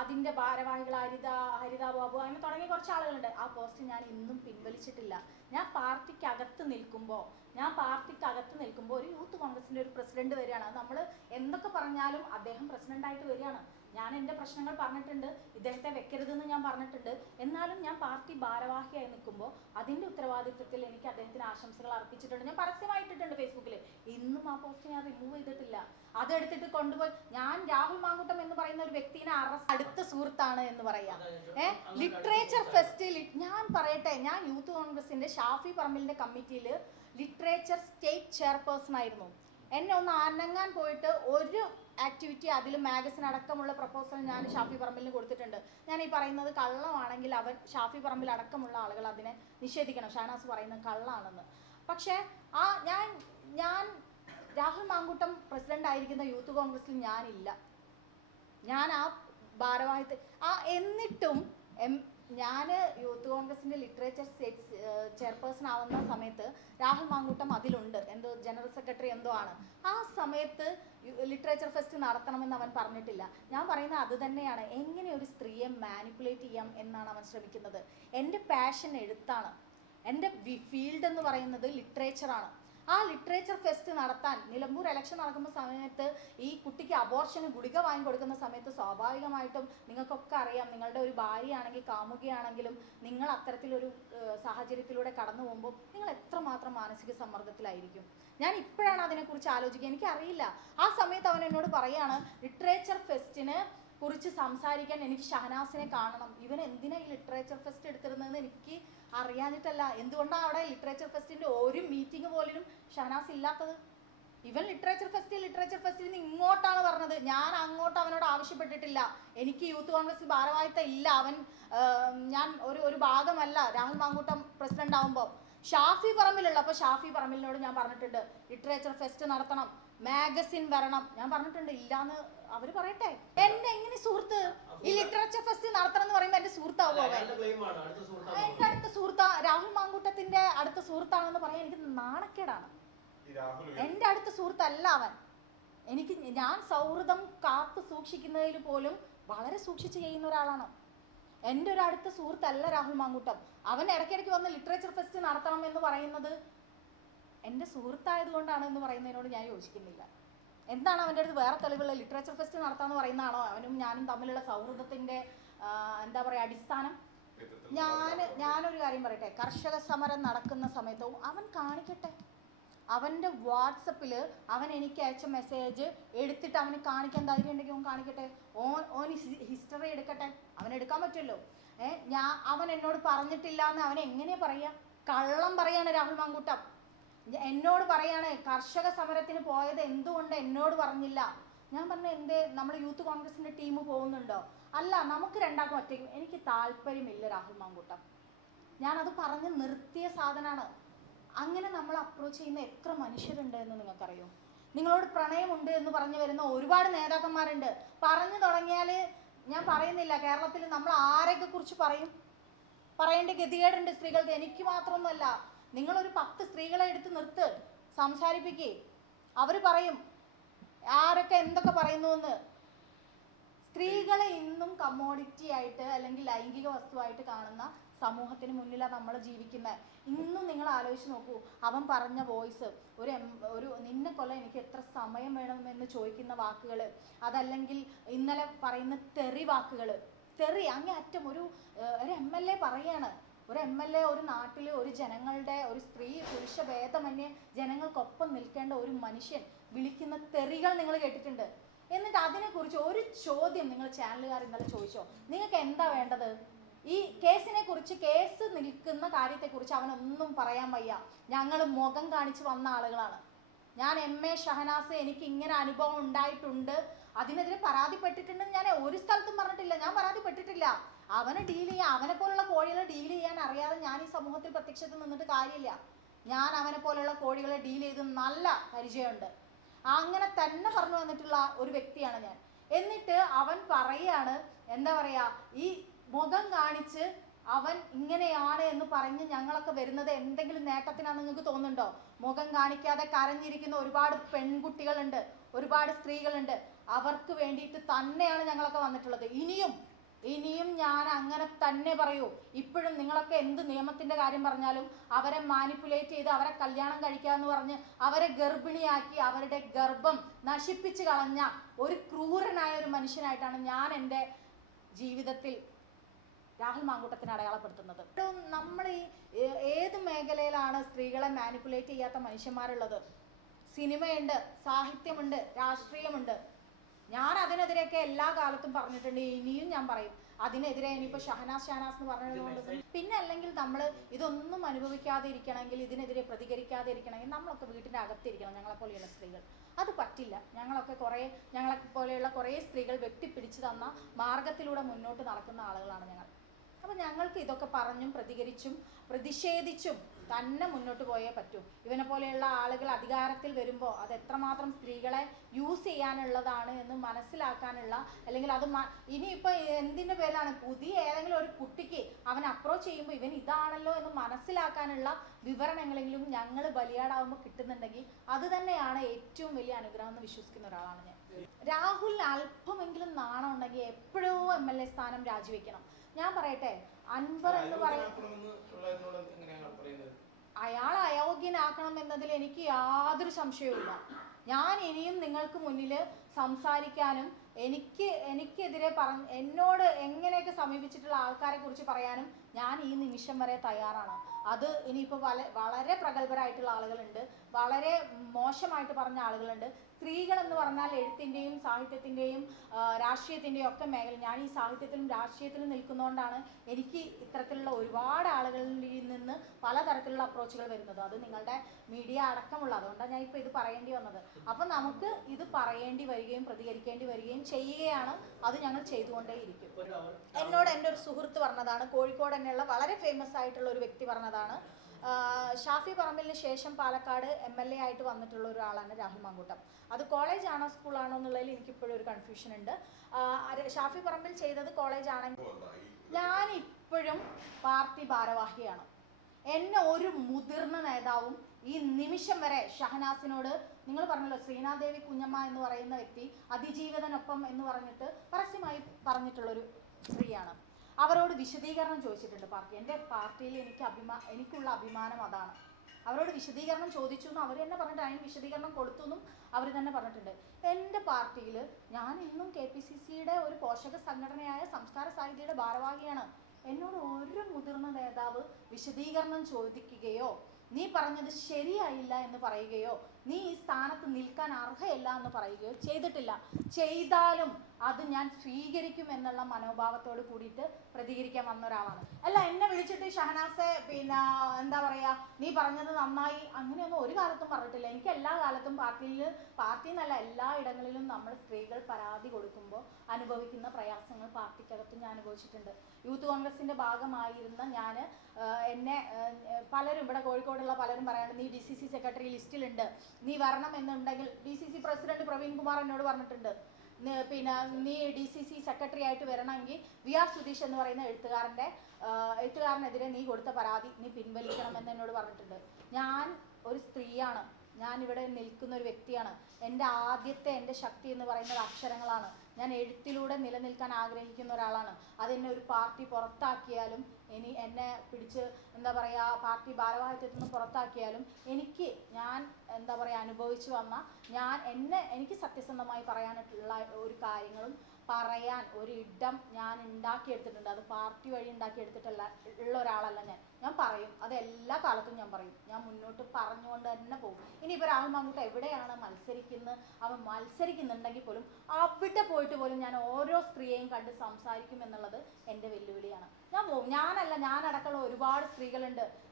അതിൻ്റെ ഭാരവാഹികൾ ഹരിത ബാബു അങ്ങനെ തുടങ്ങിയ കുറച്ച് ആളുകളുണ്ട്. ആ പോസ്റ്റ് ഞാൻ ഇന്നും പിൻവലിച്ചിട്ടില്ല. ഞാൻ പാർട്ടിക്കകത്ത് നിൽക്കുമ്പോൾ ഒരു യൂത്ത് കോൺഗ്രസിൻ്റെ ഒരു പ്രസിഡന്റ് വരികയാണ്. നമ്മൾ എന്തൊക്കെ പറഞ്ഞാലും അദ്ദേഹം പ്രസിഡന്റായിട്ട് വരികയാണ്. ഞാൻ എൻ്റെ പ്രശ്നങ്ങൾ പറഞ്ഞിട്ടുണ്ട്, ഇദ്ദേഹത്തെ വെക്കരുതെന്ന് ഞാൻ പറഞ്ഞിട്ടുണ്ട്. എന്നാലും ഞാൻ പാർട്ടി ഭാരവാഹിയായി നിൽക്കുമ്പോൾ അതിൻ്റെ ഉത്തരവാദിത്വത്തിൽ എനിക്ക് അദ്ദേഹത്തിന് ആശംസകൾ അർപ്പിച്ചിട്ടുണ്ട്. ഞാൻ പരസ്യമായിട്ടിട്ടുണ്ട് ഫേസ്ബുക്കിൽ. ഇന്നും ആ പോസ്റ്റ് ഞാൻ റിമൂവ് ചെയ്തിട്ടില്ല. അതെടുത്തിട്ട് കൊണ്ടുപോയി ഞാൻ രാഹുൽ മാങ്കൂട്ടം എന്ന് പറയുന്ന ഒരു വ്യക്തിനെ അടുത്ത സുഹൃത്താണ് എന്ന് പറയാം. ലിറ്ററേച്ചർ ഫെസ്റ്റിൽ ഞാൻ പറയട്ടെ, ഞാൻ യൂത്ത് കോൺഗ്രസിന്റെ ഷാഫി പറമ്പിലിന്റെ കമ്മിറ്റിയിൽ ലിറ്ററേച്ചർ സ്റ്റേറ്റ് ചെയർപേഴ്സൺ ആയിരുന്നു. എന്നെ ഒന്ന് അനങ്ങാൻ പോയിട്ട് ഒരു ആക്ടിവിറ്റി അതിൽ മാഗസിൻ അടക്കമുള്ള പ്രപ്പോസൽ ഞാൻ ഷാഫി പറമ്പിലിന് കൊടുത്തിട്ടുണ്ട്. ഞാൻ ഈ പറയുന്നത് കള്ളമാണെങ്കിൽ അവൻ ഷാഫി പറമ്പിൽ അടക്കമുള്ള ആളുകൾ അതിനെ നിഷേധിക്കണം. ഷഹനാസ് പറയുന്നത് കള്ളാണെന്ന്. പക്ഷേ ഞാൻ രാഹുൽ മാങ്കൂട്ടം പ്രസിഡന്റ് ആയിരിക്കുന്ന യൂത്ത് കോൺഗ്രസിൽ ഞാനില്ല. ഞാൻ ആ ഭാരവാഹിത്വ എന്നിട്ടും ഞാൻ യൂത്ത് കോൺഗ്രസിന്റെ ലിറ്ററേച്ചർ സ്റ്റേറ്റ് ചെയർപേഴ്സൺ ആവുന്ന സമയത്ത് രാഹുൽ മാങ്കൂട്ടം അതിലുണ്ട്, എന്തോ ജനറൽ സെക്രട്ടറി എന്തോ ആണ്. ആ സമയത്ത് ലിറ്ററേച്ചർ ഫെസ്റ്റ് നടത്തണമെന്ന് അവൻ പറഞ്ഞിട്ടില്ല. ഞാൻ പറയുന്നത് അത് തന്നെയാണ്. എങ്ങനെ ഒരു സ്ത്രീയെ മാനിപ്പുലേറ്റ് ചെയ്യാം എന്നാണ് അവൻ ശ്രമിക്കുന്നത്. എൻ്റെ പാഷൻ എഴുത്താണ്, എൻ്റെ ഫീൽഡ് എന്ന് പറയുന്നത് ലിറ്ററേച്ചറാണ്. ആ ലിറ്ററേച്ചർ ഫെസ്റ്റ് നടത്താൻ നിലമ്പൂർ ഇലക്ഷൻ നടക്കുന്ന സമയത്ത് ഈ കുട്ടിക്ക് അബോർഷന് ഗുളിക വാങ്ങിക്കൊടുക്കുന്ന സമയത്ത് സ്വാഭാവികമായിട്ടും നിങ്ങൾക്കൊക്കെ അറിയാം, നിങ്ങളുടെ ഒരു ഭാര്യയാണെങ്കിൽ കാമുകിയാണെങ്കിലും നിങ്ങൾ അത്തരത്തിലൊരു സാഹചര്യത്തിലൂടെ കടന്നു പോകുമ്പോൾ നിങ്ങൾ എത്രമാത്രം മാനസിക സമ്മർദ്ദത്തിലായിരിക്കും. ഞാൻ ഇപ്പോഴാണ് അതിനെക്കുറിച്ച് ആലോചിക്കുക, എനിക്കറിയില്ല. ആ സമയത്ത് അവൻ എന്നോട് പറയാണ്, ലിറ്ററേച്ചർ ഫെസ്റ്റിന് കുറിച്ച് സംസാരിക്കാൻ എനിക്ക് ഷഹനാസിനെ കാണണം. ഇവൻ എന്തിനാ ഈ ലിറ്ററേച്ചർ ഫെസ്റ്റ് എടുത്തിരുന്നതെന്ന് എനിക്ക് അറിയാഞ്ഞിട്ടല്ല. എന്തുകൊണ്ടാണ് അവിടെ ലിറ്ററേച്ചർ ഫെസ്റ്റിന്റെ ഒരു മീറ്റിംഗ് പോലും ഷഹനാസ് ഇല്ലാത്തത്? ഇവൻ ലിറ്ററേച്ചർ ഫെസ്റ്റിൽ നിന്ന് ഇങ്ങോട്ടാണ് പറഞ്ഞത്. ഞാൻ അങ്ങോട്ട് അവനോട് ആവശ്യപ്പെട്ടിട്ടില്ല. എനിക്ക് യൂത്ത് കോൺഗ്രസ് ഭാരവാഹിത്വം ഇല്ല. ഞാൻ ഒരു ഭാഗമല്ല രാഹുൽ മാങ്കൂട്ടം പ്രസിഡന്റ് ആവുമ്പോൾ. ഷാഫി പറമ്പിലുള്ള അപ്പോൾ ഷാഫി പറമ്പിലിനോട് ഞാൻ പറഞ്ഞിട്ടുണ്ട്, ലിറ്ററേച്ചർ ഫെസ്റ്റ് നടത്തണം, മാഗസിൻ വരണം. ഞാൻ പറഞ്ഞിട്ടുണ്ട്. ഇല്ലാന്ന് അവര് പറയട്ടെ. എന്നെ എങ്ങനെ സുഹൃത്ത് ഈ ലിറ്ററേച്ചർ ഫെസ്റ്റ് നടത്തണം എന്ന് പറയുമ്പോൾ എന്റെ സുഹൃത്താവോ? എന്റെ അടുത്ത സുഹൃത്താ, രാഹുൽ മാങ്കൂട്ടത്തിന്റെ അടുത്ത സുഹൃത്താണെന്ന് പറയാൻ എനിക്ക് നാണക്കേടാണ്. എന്റെ അടുത്ത സുഹൃത്തല്ല അവൻ. ഞാൻ സൗഹൃദം കാത്തു സൂക്ഷിക്കുന്നതിൽ പോലും വളരെ സൂക്ഷിച്ച് ചെയ്യുന്ന ഒരാളാണ്. എൻ്റെ ഒരു അടുത്ത സുഹൃത്തല്ല രാഹുൽ മാങ്കൂട്ടം. അവൻ ഇടയ്ക്കിടയ്ക്ക് വന്ന് ലിറ്ററേച്ചർ ഫെസ്റ്റ് നടത്തണം എന്ന് പറയുന്നത് എൻ്റെ സുഹൃത്തായതുകൊണ്ടാണ് എന്ന് പറയുന്നതിനോട് ഞാൻ യോജിക്കുന്നില്ല. എന്താണ് അവൻ്റെ അടുത്ത് വേറെ തെളിവുള്ള? ലിറ്ററേച്ചർ ഫെസ്റ്റ് നടത്താമെന്ന് പറയുന്നതാണോ അവനും ഞാനും തമ്മിലുള്ള സൗഹൃദത്തിൻ്റെ എന്താ പറയുക അടിസ്ഥാനം? ഞാനൊരു കാര്യം പറയട്ടെ, കർഷക സമരം നടക്കുന്ന സമയത്തും അവൻ കാണിക്കട്ടെ. അവൻ്റെ വാട്സപ്പിൽ അവൻ എനിക്ക് അയച്ച മെസ്സേജ് എടുത്തിട്ട് അവന് കാണിക്കാൻ ധൈര്യം ഉണ്ടെങ്കിൽ അവൻ കാണിക്കട്ടെ. ഓൻ ഹിസ്റ്ററി എടുക്കട്ടെ, അവനെടുക്കാൻ പറ്റുമല്ലോ. അവൻ എന്നോട് പറഞ്ഞിട്ടില്ല എന്ന് അവൻ എങ്ങനെയാ പറയുക? കള്ളം പറയാണ് രാഹുൽ മാങ്കൂട്ടം. എന്നോട് പറയാണ് കർഷക സമരത്തിന് പോയത് എന്തുകൊണ്ട് എന്നോട് പറഞ്ഞില്ല. ഞാൻ പറഞ്ഞ എന്തേ, നമ്മൾ യൂത്ത് കോൺഗ്രസിൻ്റെ ടീം പോകുന്നുണ്ടോ? അല്ല, നമുക്ക് രണ്ടാക്കും ഒറ്റയ്ക്കും. എനിക്ക് താല്പര്യമില്ല രാഹുൽ മാങ്കൂട്ടം. ഞാനത് പറഞ്ഞ് നിർത്തിയ സാധനമാണ്. അങ്ങനെ നമ്മൾ അപ്രോച്ച് ചെയ്യുന്ന എത്ര മനുഷ്യരുണ്ട് എന്ന് നിങ്ങൾക്കറിയോ? നിങ്ങളോട് പ്രണയമുണ്ട് എന്ന് പറഞ്ഞു വരുന്ന ഒരുപാട് നേതാക്കന്മാരുണ്ട്. പറഞ്ഞു തുടങ്ങിയാൽ ഞാൻ പറയുന്നില്ല, കേരളത്തിൽ നമ്മൾ ആരെയൊക്കെ കുറിച്ച് പറയേണ്ട ഗതികേടുണ്ട് സ്ത്രീകൾക്ക്. എനിക്ക് മാത്രമൊന്നുമല്ല, നിങ്ങളൊരു 10 സ്ത്രീകളെ എടുത്ത് നിർത്ത്, സംസാരിപ്പിക്കേ, അവർ പറയും ആരൊക്കെ എന്തൊക്കെ പറയുന്നു എന്ന്. സ്ത്രീകളെ ഇന്നും കമ്മോഡിറ്റി ആയിട്ട് അല്ലെങ്കിൽ ലൈംഗിക വസ്തുവായിട്ട് കാണുന്ന സമൂഹത്തിന് മുന്നിലാണ് നമ്മൾ ജീവിക്കുന്നത്. ഇന്നും നിങ്ങൾ ആലോചിച്ച് നോക്കൂ, അവൻ പറഞ്ഞ വോയിസ്, ഒരു നിന്നെ കൊല്ലാൻ എനിക്ക് എത്ര സമയം വേണമെന്ന് ചോദിക്കുന്ന വാക്കുകൾ, അതല്ലെങ്കിൽ ഇന്നലെ പറയുന്ന തെറി വാക്കുകൾ, തെറി അങ്ങേ അറ്റം. ഒരു MLA പറയാണ്, ഒരു MLA ഒരു നാട്ടിൽ ഒരു ജനങ്ങളുടെ, ഒരു സ്ത്രീ പുരുഷ ഭേദമന്യേ ജനങ്ങൾക്കൊപ്പം നിൽക്കേണ്ട ഒരു മനുഷ്യൻ വിളിക്കുന്ന തെറികൾ നിങ്ങൾ കേട്ടിട്ടുണ്ട്. എന്നിട്ട് അതിനെക്കുറിച്ച് ഒരു ചോദ്യം നിങ്ങൾ ചാനലുകാർ ഇന്നലെ ചോദിച്ചോ? നിങ്ങൾക്ക് എന്താ വേണ്ടത്? ഈ കേസിനെ കുറിച്ച്, കേസ് നിൽക്കുന്ന കാര്യത്തെക്കുറിച്ച് അവനൊന്നും പറയാൻ വയ്യ. ഞങ്ങൾ മുഖം കാണിച്ച് വന്ന ആളുകളാണ്. ഞാൻ MA ഷഹനാസ്, എനിക്ക് ഇങ്ങനെ അനുഭവം ഉണ്ടായിട്ടുണ്ട്, അതിനെതിരെ പരാതിപ്പെട്ടിട്ടുണ്ടെന്ന് ഞാൻ ഒരു സ്ഥലത്തും പറഞ്ഞിട്ടില്ല. ഞാൻ പരാതിപ്പെട്ടിട്ടില്ല. അവനെ ഡീൽ ചെയ്യാൻ, അവനെ പോലുള്ള കോഴികളെ ഡീൽ ചെയ്യാൻ അറിയാതെ ഞാൻ ഈ സമൂഹത്തിൽ പ്രത്യക്ഷത്തിൽ നിന്നിട്ട് കാര്യമില്ല. ഞാൻ അവനെ പോലുള്ള കോഴികളെ ഡീൽ ചെയ്ത് നല്ല പരിചയമുണ്ട്. അങ്ങനെ തന്നെ പറഞ്ഞു വന്നിട്ടുള്ള ഒരു വ്യക്തിയാണ് ഞാൻ. എന്നിട്ട് അവൻ പറയാണ്, എന്താ പറയുക, ഈ മുഖം കാണിച്ച് അവൻ ഇങ്ങനെയാണ് എന്ന് പറഞ്ഞ് ഞങ്ങളൊക്കെ വരുന്നത് എന്തെങ്കിലും നേട്ടത്തിനാണ് നിങ്ങൾക്ക് തോന്നുന്നുണ്ടോ? മുഖം കാണിക്കാതെ കരഞ്ഞിരിക്കുന്ന ഒരുപാട് പെൺകുട്ടികളുണ്ട്, ഒരുപാട് സ്ത്രീകളുണ്ട്. അവർക്ക് വേണ്ടിയിട്ട് തന്നെയാണ് ഞങ്ങളൊക്കെ വന്നിട്ടുള്ളത്. ഇനിയും ഞാൻ അങ്ങനെ തന്നെ പറയൂ. ഇപ്പോഴും നിങ്ങളൊക്കെ എന്ത് നിയമത്തിൻ്റെ കാര്യം പറഞ്ഞാലും അവരെ മാനിപ്പുലേറ്റ് ചെയ്ത് അവരെ കല്യാണം കഴിക്കാമെന്ന് പറഞ്ഞ് അവരെ ഗർഭിണിയാക്കി അവരുടെ ഗർഭം നശിപ്പിച്ച് കളഞ്ഞ ഒരു ക്രൂരനായ ഒരു മനുഷ്യനായിട്ടാണ് ഞാൻ എൻ്റെ ജീവിതത്തിൽ രാഹുൽ മാങ്കൂട്ടത്തിനെ അടയാളപ്പെടുത്തുന്നത്. നമ്മൾ ഈ ഏത് മേഖലയിലാണ് സ്ത്രീകളെ മാനിപ്പുലേറ്റ് ചെയ്യാത്ത മനുഷ്യന്മാരുള്ളത്? സിനിമയുണ്ട്, സാഹിത്യമുണ്ട്, രാഷ്ട്രീയമുണ്ട്. ഞാൻ അതിനെതിരെയൊക്കെ എല്ലാ കാലത്തും പറഞ്ഞിട്ടുണ്ട്, ഇനിയും ഞാൻ പറയും. അതിനെതിരെ ഇനിയിപ്പോൾ ഷഹനാസ് എന്ന് പറഞ്ഞതുകൊണ്ട് പിന്നെ, അല്ലെങ്കിൽ നമ്മൾ ഇതൊന്നും അനുഭവിക്കാതെ ഇരിക്കണമെങ്കിൽ, ഇതിനെതിരെ പ്രതികരിക്കാതെ ഇരിക്കണമെങ്കിൽ നമ്മളൊക്കെ വീട്ടിൻ്റെ അകത്തിരിക്കണം. ഞങ്ങളെപ്പോലെയുള്ള സ്ത്രീകൾ അത് പറ്റില്ല. ഞങ്ങളെപ്പോലെയുള്ള കുറേ സ്ത്രീകൾ വെട്ടിപ്പിടിച്ചു തന്ന മാർഗത്തിലൂടെ മുന്നോട്ട് നടക്കുന്ന ആളുകളാണ് ഞങ്ങൾ. അപ്പോൾ ഞങ്ങൾക്ക് ഇതൊക്കെ പറഞ്ഞും പ്രതികരിച്ചും പ്രതിഷേധിച്ചും തന്നെ മുന്നോട്ട് പോയേ പറ്റൂ. ഇവനെ പോലെയുള്ള ആളുകൾ അധികാരത്തിൽ വരുമ്പോൾ അത് എത്രമാത്രം സ്ത്രീകളെ യൂസ് ചെയ്യാനുള്ളതാണ് എന്ന് മനസ്സിലാക്കാനുള്ള, അല്ലെങ്കിൽ അത് ഇനിയിപ്പോൾ എന്തിൻ്റെ പേരിലാണ് പുതിയ ഏതെങ്കിലും ഒരു കുട്ടിക്ക് അവൻ അപ്രോച്ച് ചെയ്യുമ്പോൾ ഇവൻ ഇതാണല്ലോ എന്ന് മനസ്സിലാക്കാനുള്ള വിവരങ്ങളെങ്കിലും ഞങ്ങൾ ബലിയാടാവുമ്പോൾ കിട്ടുന്നുണ്ടെങ്കിൽ അത് തന്നെയാണ് ഏറ്റവും വലിയ അനുഗ്രഹം എന്ന് വിശ്വസിക്കുന്ന ഒരാളാണ് ഞാൻ. രാഹുൽ അല്പമെങ്കിലും നാണം ഉണ്ടെങ്കിൽ എപ്പോഴോ MLA സ്ഥാനം രാജിവെക്കണം. ഞാൻ പറയട്ടെ, അൻവർ എന്ന് അയാൾ അയോഗ്യനാക്കണം എന്നതിൽ എനിക്ക് യാതൊരു സംശയവുമില്ല. ഞാൻ ഇനിയും നിങ്ങൾക്ക് മുന്നിൽ സംസാരിക്കാനും എനിക്കെതിരെ എന്നോട് എങ്ങനെയൊക്കെ സമീപിച്ചിട്ടുള്ള ആൾക്കാരെ കുറിച്ച് പറയാനും ഞാൻ ഈ നിമിഷം വരെ തയ്യാറാണ്. അത് ഇനിയിപ്പോൾ വളരെ പ്രഗത്ഭരായിട്ടുള്ള ആളുകളുണ്ട്, വളരെ മോശമായിട്ട് പറഞ്ഞ ആളുകളുണ്ട്. സ്ത്രീകൾ എന്ന് പറഞ്ഞാൽ എഴുത്തിൻ്റെയും സാഹിത്യത്തിൻ്റെയും രാഷ്ട്രീയത്തിൻ്റെയും ഒക്കെ മേഖല, ഞാൻ ഈ സാഹിത്യത്തിലും രാഷ്ട്രീയത്തിലും നിൽക്കുന്നതുകൊണ്ടാണ് എനിക്ക് ഇത്തരത്തിലുള്ള ഒരുപാട് ആളുകളിൽ നിന്ന് പലതരത്തിലുള്ള അപ്രോച്ചുകൾ വരുന്നത്. അത് നിങ്ങളുടെ മീഡിയ അടക്കമുള്ള, അതുകൊണ്ടാണ് ഞാൻ ഇപ്പോൾ ഇത് പറയേണ്ടി വന്നത്. അപ്പം നമുക്ക് ഇത് പറയേണ്ടി വരികയും പ്രതികരിക്കേണ്ടി വരികയും ചെയ്യുകയാണ്. അത് ഞങ്ങൾ ചെയ്തുകൊണ്ടേയിരിക്കും. എന്നോട് എൻ്റെ ഒരു സുഹൃത്ത് പറഞ്ഞതാണ്, കോഴിക്കോട് തന്നെയുള്ള വളരെ ഫേമസ് ആയിട്ടുള്ള ഒരു വ്യക്തി പറഞ്ഞതാണ്, ഷാഫി പറമ്പിലിന് ശേഷം പാലക്കാട് MLA ആയിട്ട് വന്നിട്ടുള്ള ഒരാളാണ് രാഹുൽ മാങ്കൂട്ടം. അത് കോളേജ് ആണോ സ്കൂളാണോ എന്നുള്ളതിൽ എനിക്കിപ്പോഴും ഒരു കൺഫ്യൂഷൻ ഉണ്ട്. ഷാഫി പറമ്പിൽ ചെയ്തത് കോളേജ് ആണെങ്കിൽ ഞാൻ ഇപ്പോഴും പാർട്ടി ഭാരവാഹിയാണ്. എന്നെ ഒരു മുതിർന്ന നേതാവും ഈ നിമിഷം വരെ ഷഹനാസിനോട്, നിങ്ങൾ പറഞ്ഞല്ലോ ശ്രീനാദേവി കുഞ്ഞമ്മ എന്ന് പറയുന്ന വ്യക്തി അതിജീവിതനൊപ്പം എന്ന് പറഞ്ഞിട്ട് പരസ്യമായി പറഞ്ഞിട്ടുള്ളൊരു സ്ത്രീയാണ്. അവരോട് വിശദീകരണം ചോദിച്ചിട്ടുണ്ട് പാർട്ടി. എൻ്റെ പാർട്ടിയിൽ എനിക്കുള്ള അഭിമാനം അതാണ്. അവരോട് വിശദീകരണം ചോദിച്ചു എന്നും അവർ തന്നെ പറഞ്ഞിട്ട് അതിന് വിശദീകരണം കൊടുത്തു എന്നും അവർ തന്നെ പറഞ്ഞിട്ടുണ്ട്. എൻ്റെ പാർട്ടിയിൽ ഞാൻ ഇന്നും KPCCയുടെ ഒരു പോഷക സംഘടനയായ സംസ്കാര സാഹിത്യയുടെ ഭാരവാഹിയാണ്. എന്നോട് ഒരു മുതിർന്ന നേതാവ് വിശദീകരണം ചോദിക്കുകയോ നീ പറഞ്ഞത് ശരിയായില്ല എന്ന് പറയുകയോ നീ ഈ സ്ഥാനത്ത് നിൽക്കാൻ അർഹയല്ല എന്ന് പറയുകയോ ചെയ്തിട്ടില്ല. ചെയ്താലും അത് ഞാൻ സ്വീകരിക്കും എന്നുള്ള മനോഭാവത്തോട് കൂടിയിട്ട് പ്രതികരിക്കാൻ വന്ന ഒരാളാണ്. അല്ല എന്നെ വിളിച്ചിട്ട് ഷഹനാസെ പിന്നെ എന്താ പറയുക നീ പറഞ്ഞത് നന്നായി അങ്ങനെയൊന്നും ഒരു കാലത്തും പറഞ്ഞിട്ടില്ല. എനിക്ക് എല്ലാ കാലത്തും പാർട്ടി എന്നല്ല എല്ലാ ഇടങ്ങളിലും നമ്മൾ സ്ത്രീകൾ പരാതി കൊടുക്കുമ്പോൾ അനുഭവിക്കുന്ന പ്രയാസങ്ങൾ പാർട്ടിക്കകത്തും ഞാൻ അനുഭവിച്ചിട്ടുണ്ട്. യൂത്ത് കോൺഗ്രസിൻ്റെ ഭാഗമായിരുന്ന ഞാൻ എന്നെ പലരും ഇവിടെ കോഴിക്കോടുള്ള പലരും പറയാണ്ട് നീ DCC സെക്രട്ടറി ലിസ്റ്റിലുണ്ട്, നീ വരണം എന്നുണ്ടെങ്കിൽ DCC പ്രസിഡന്റ് പ്രവീൺ കുമാർ എന്നോട് പറഞ്ഞിട്ടുണ്ട്, പിന്നെ നീ DCC സെക്രട്ടറി ആയിട്ട് വരണമെങ്കിൽ VR സുധീഷ് എന്ന് പറയുന്ന എഴുത്തുകാരനെതിരെ നീ കൊടുത്ത പരാതി നീ പിൻവലിക്കണമെന്ന് എന്നോട് പറഞ്ഞിട്ടുണ്ട്. ഞാൻ ഒരു സ്ത്രീയാണ്, ഞാനിവിടെ നിൽക്കുന്ന ഒരു വ്യക്തിയാണ്. എൻ്റെ ശക്തി എന്ന് പറയുന്നത് അക്ഷരങ്ങളാണ്. ഞാൻ എഴുത്തിലൂടെ നിലനിൽക്കാൻ ആഗ്രഹിക്കുന്ന ഒരാളാണ്. അതെന്നെ ഒരു പാർട്ടി പുറത്താക്കിയാലും എന്നെ പിടിച്ച് എന്താ പറയുക പാർട്ടി ഭാരവാഹിത്വത്തിൽ നിന്ന് പുറത്താക്കിയാലും ഞാൻ എന്താ പറയുക അനുഭവിച്ചു വന്ന എനിക്ക് സത്യസന്ധമായി പറയാനായിട്ടുള്ള ഒരു കാര്യങ്ങളും പറയാൻ ഒരു ഇടം ഞാൻ ഉണ്ടാക്കിയെടുത്തിട്ടുണ്ട്. അത് പാർട്ടി വഴി ഉള്ള ഒരാളല്ല ഞാൻ പറയും. അത് എല്ലാ കാലത്തും ഞാൻ പറയും. ഞാൻ മുന്നോട്ട് പറഞ്ഞുകൊണ്ട് തന്നെ പോകും. ഇനിയിപ്പോൾ രാഹുൽ മാങ്കൂട്ടം എവിടെയാണ് മത്സരിക്കുന്നത്, അവൻ മത്സരിക്കുന്നുണ്ടെങ്കിൽ പോലും അവിടെ പോയിട്ട് പോലും ഞാൻ ഓരോ സ്ത്രീയെയും കണ്ട് സംസാരിക്കും എന്നുള്ളത് എൻ്റെ വെല്ലുവിളിയാണ്. ഞാൻ പോകും. ഞാനടക്കമുള്ള ഒരുപാട്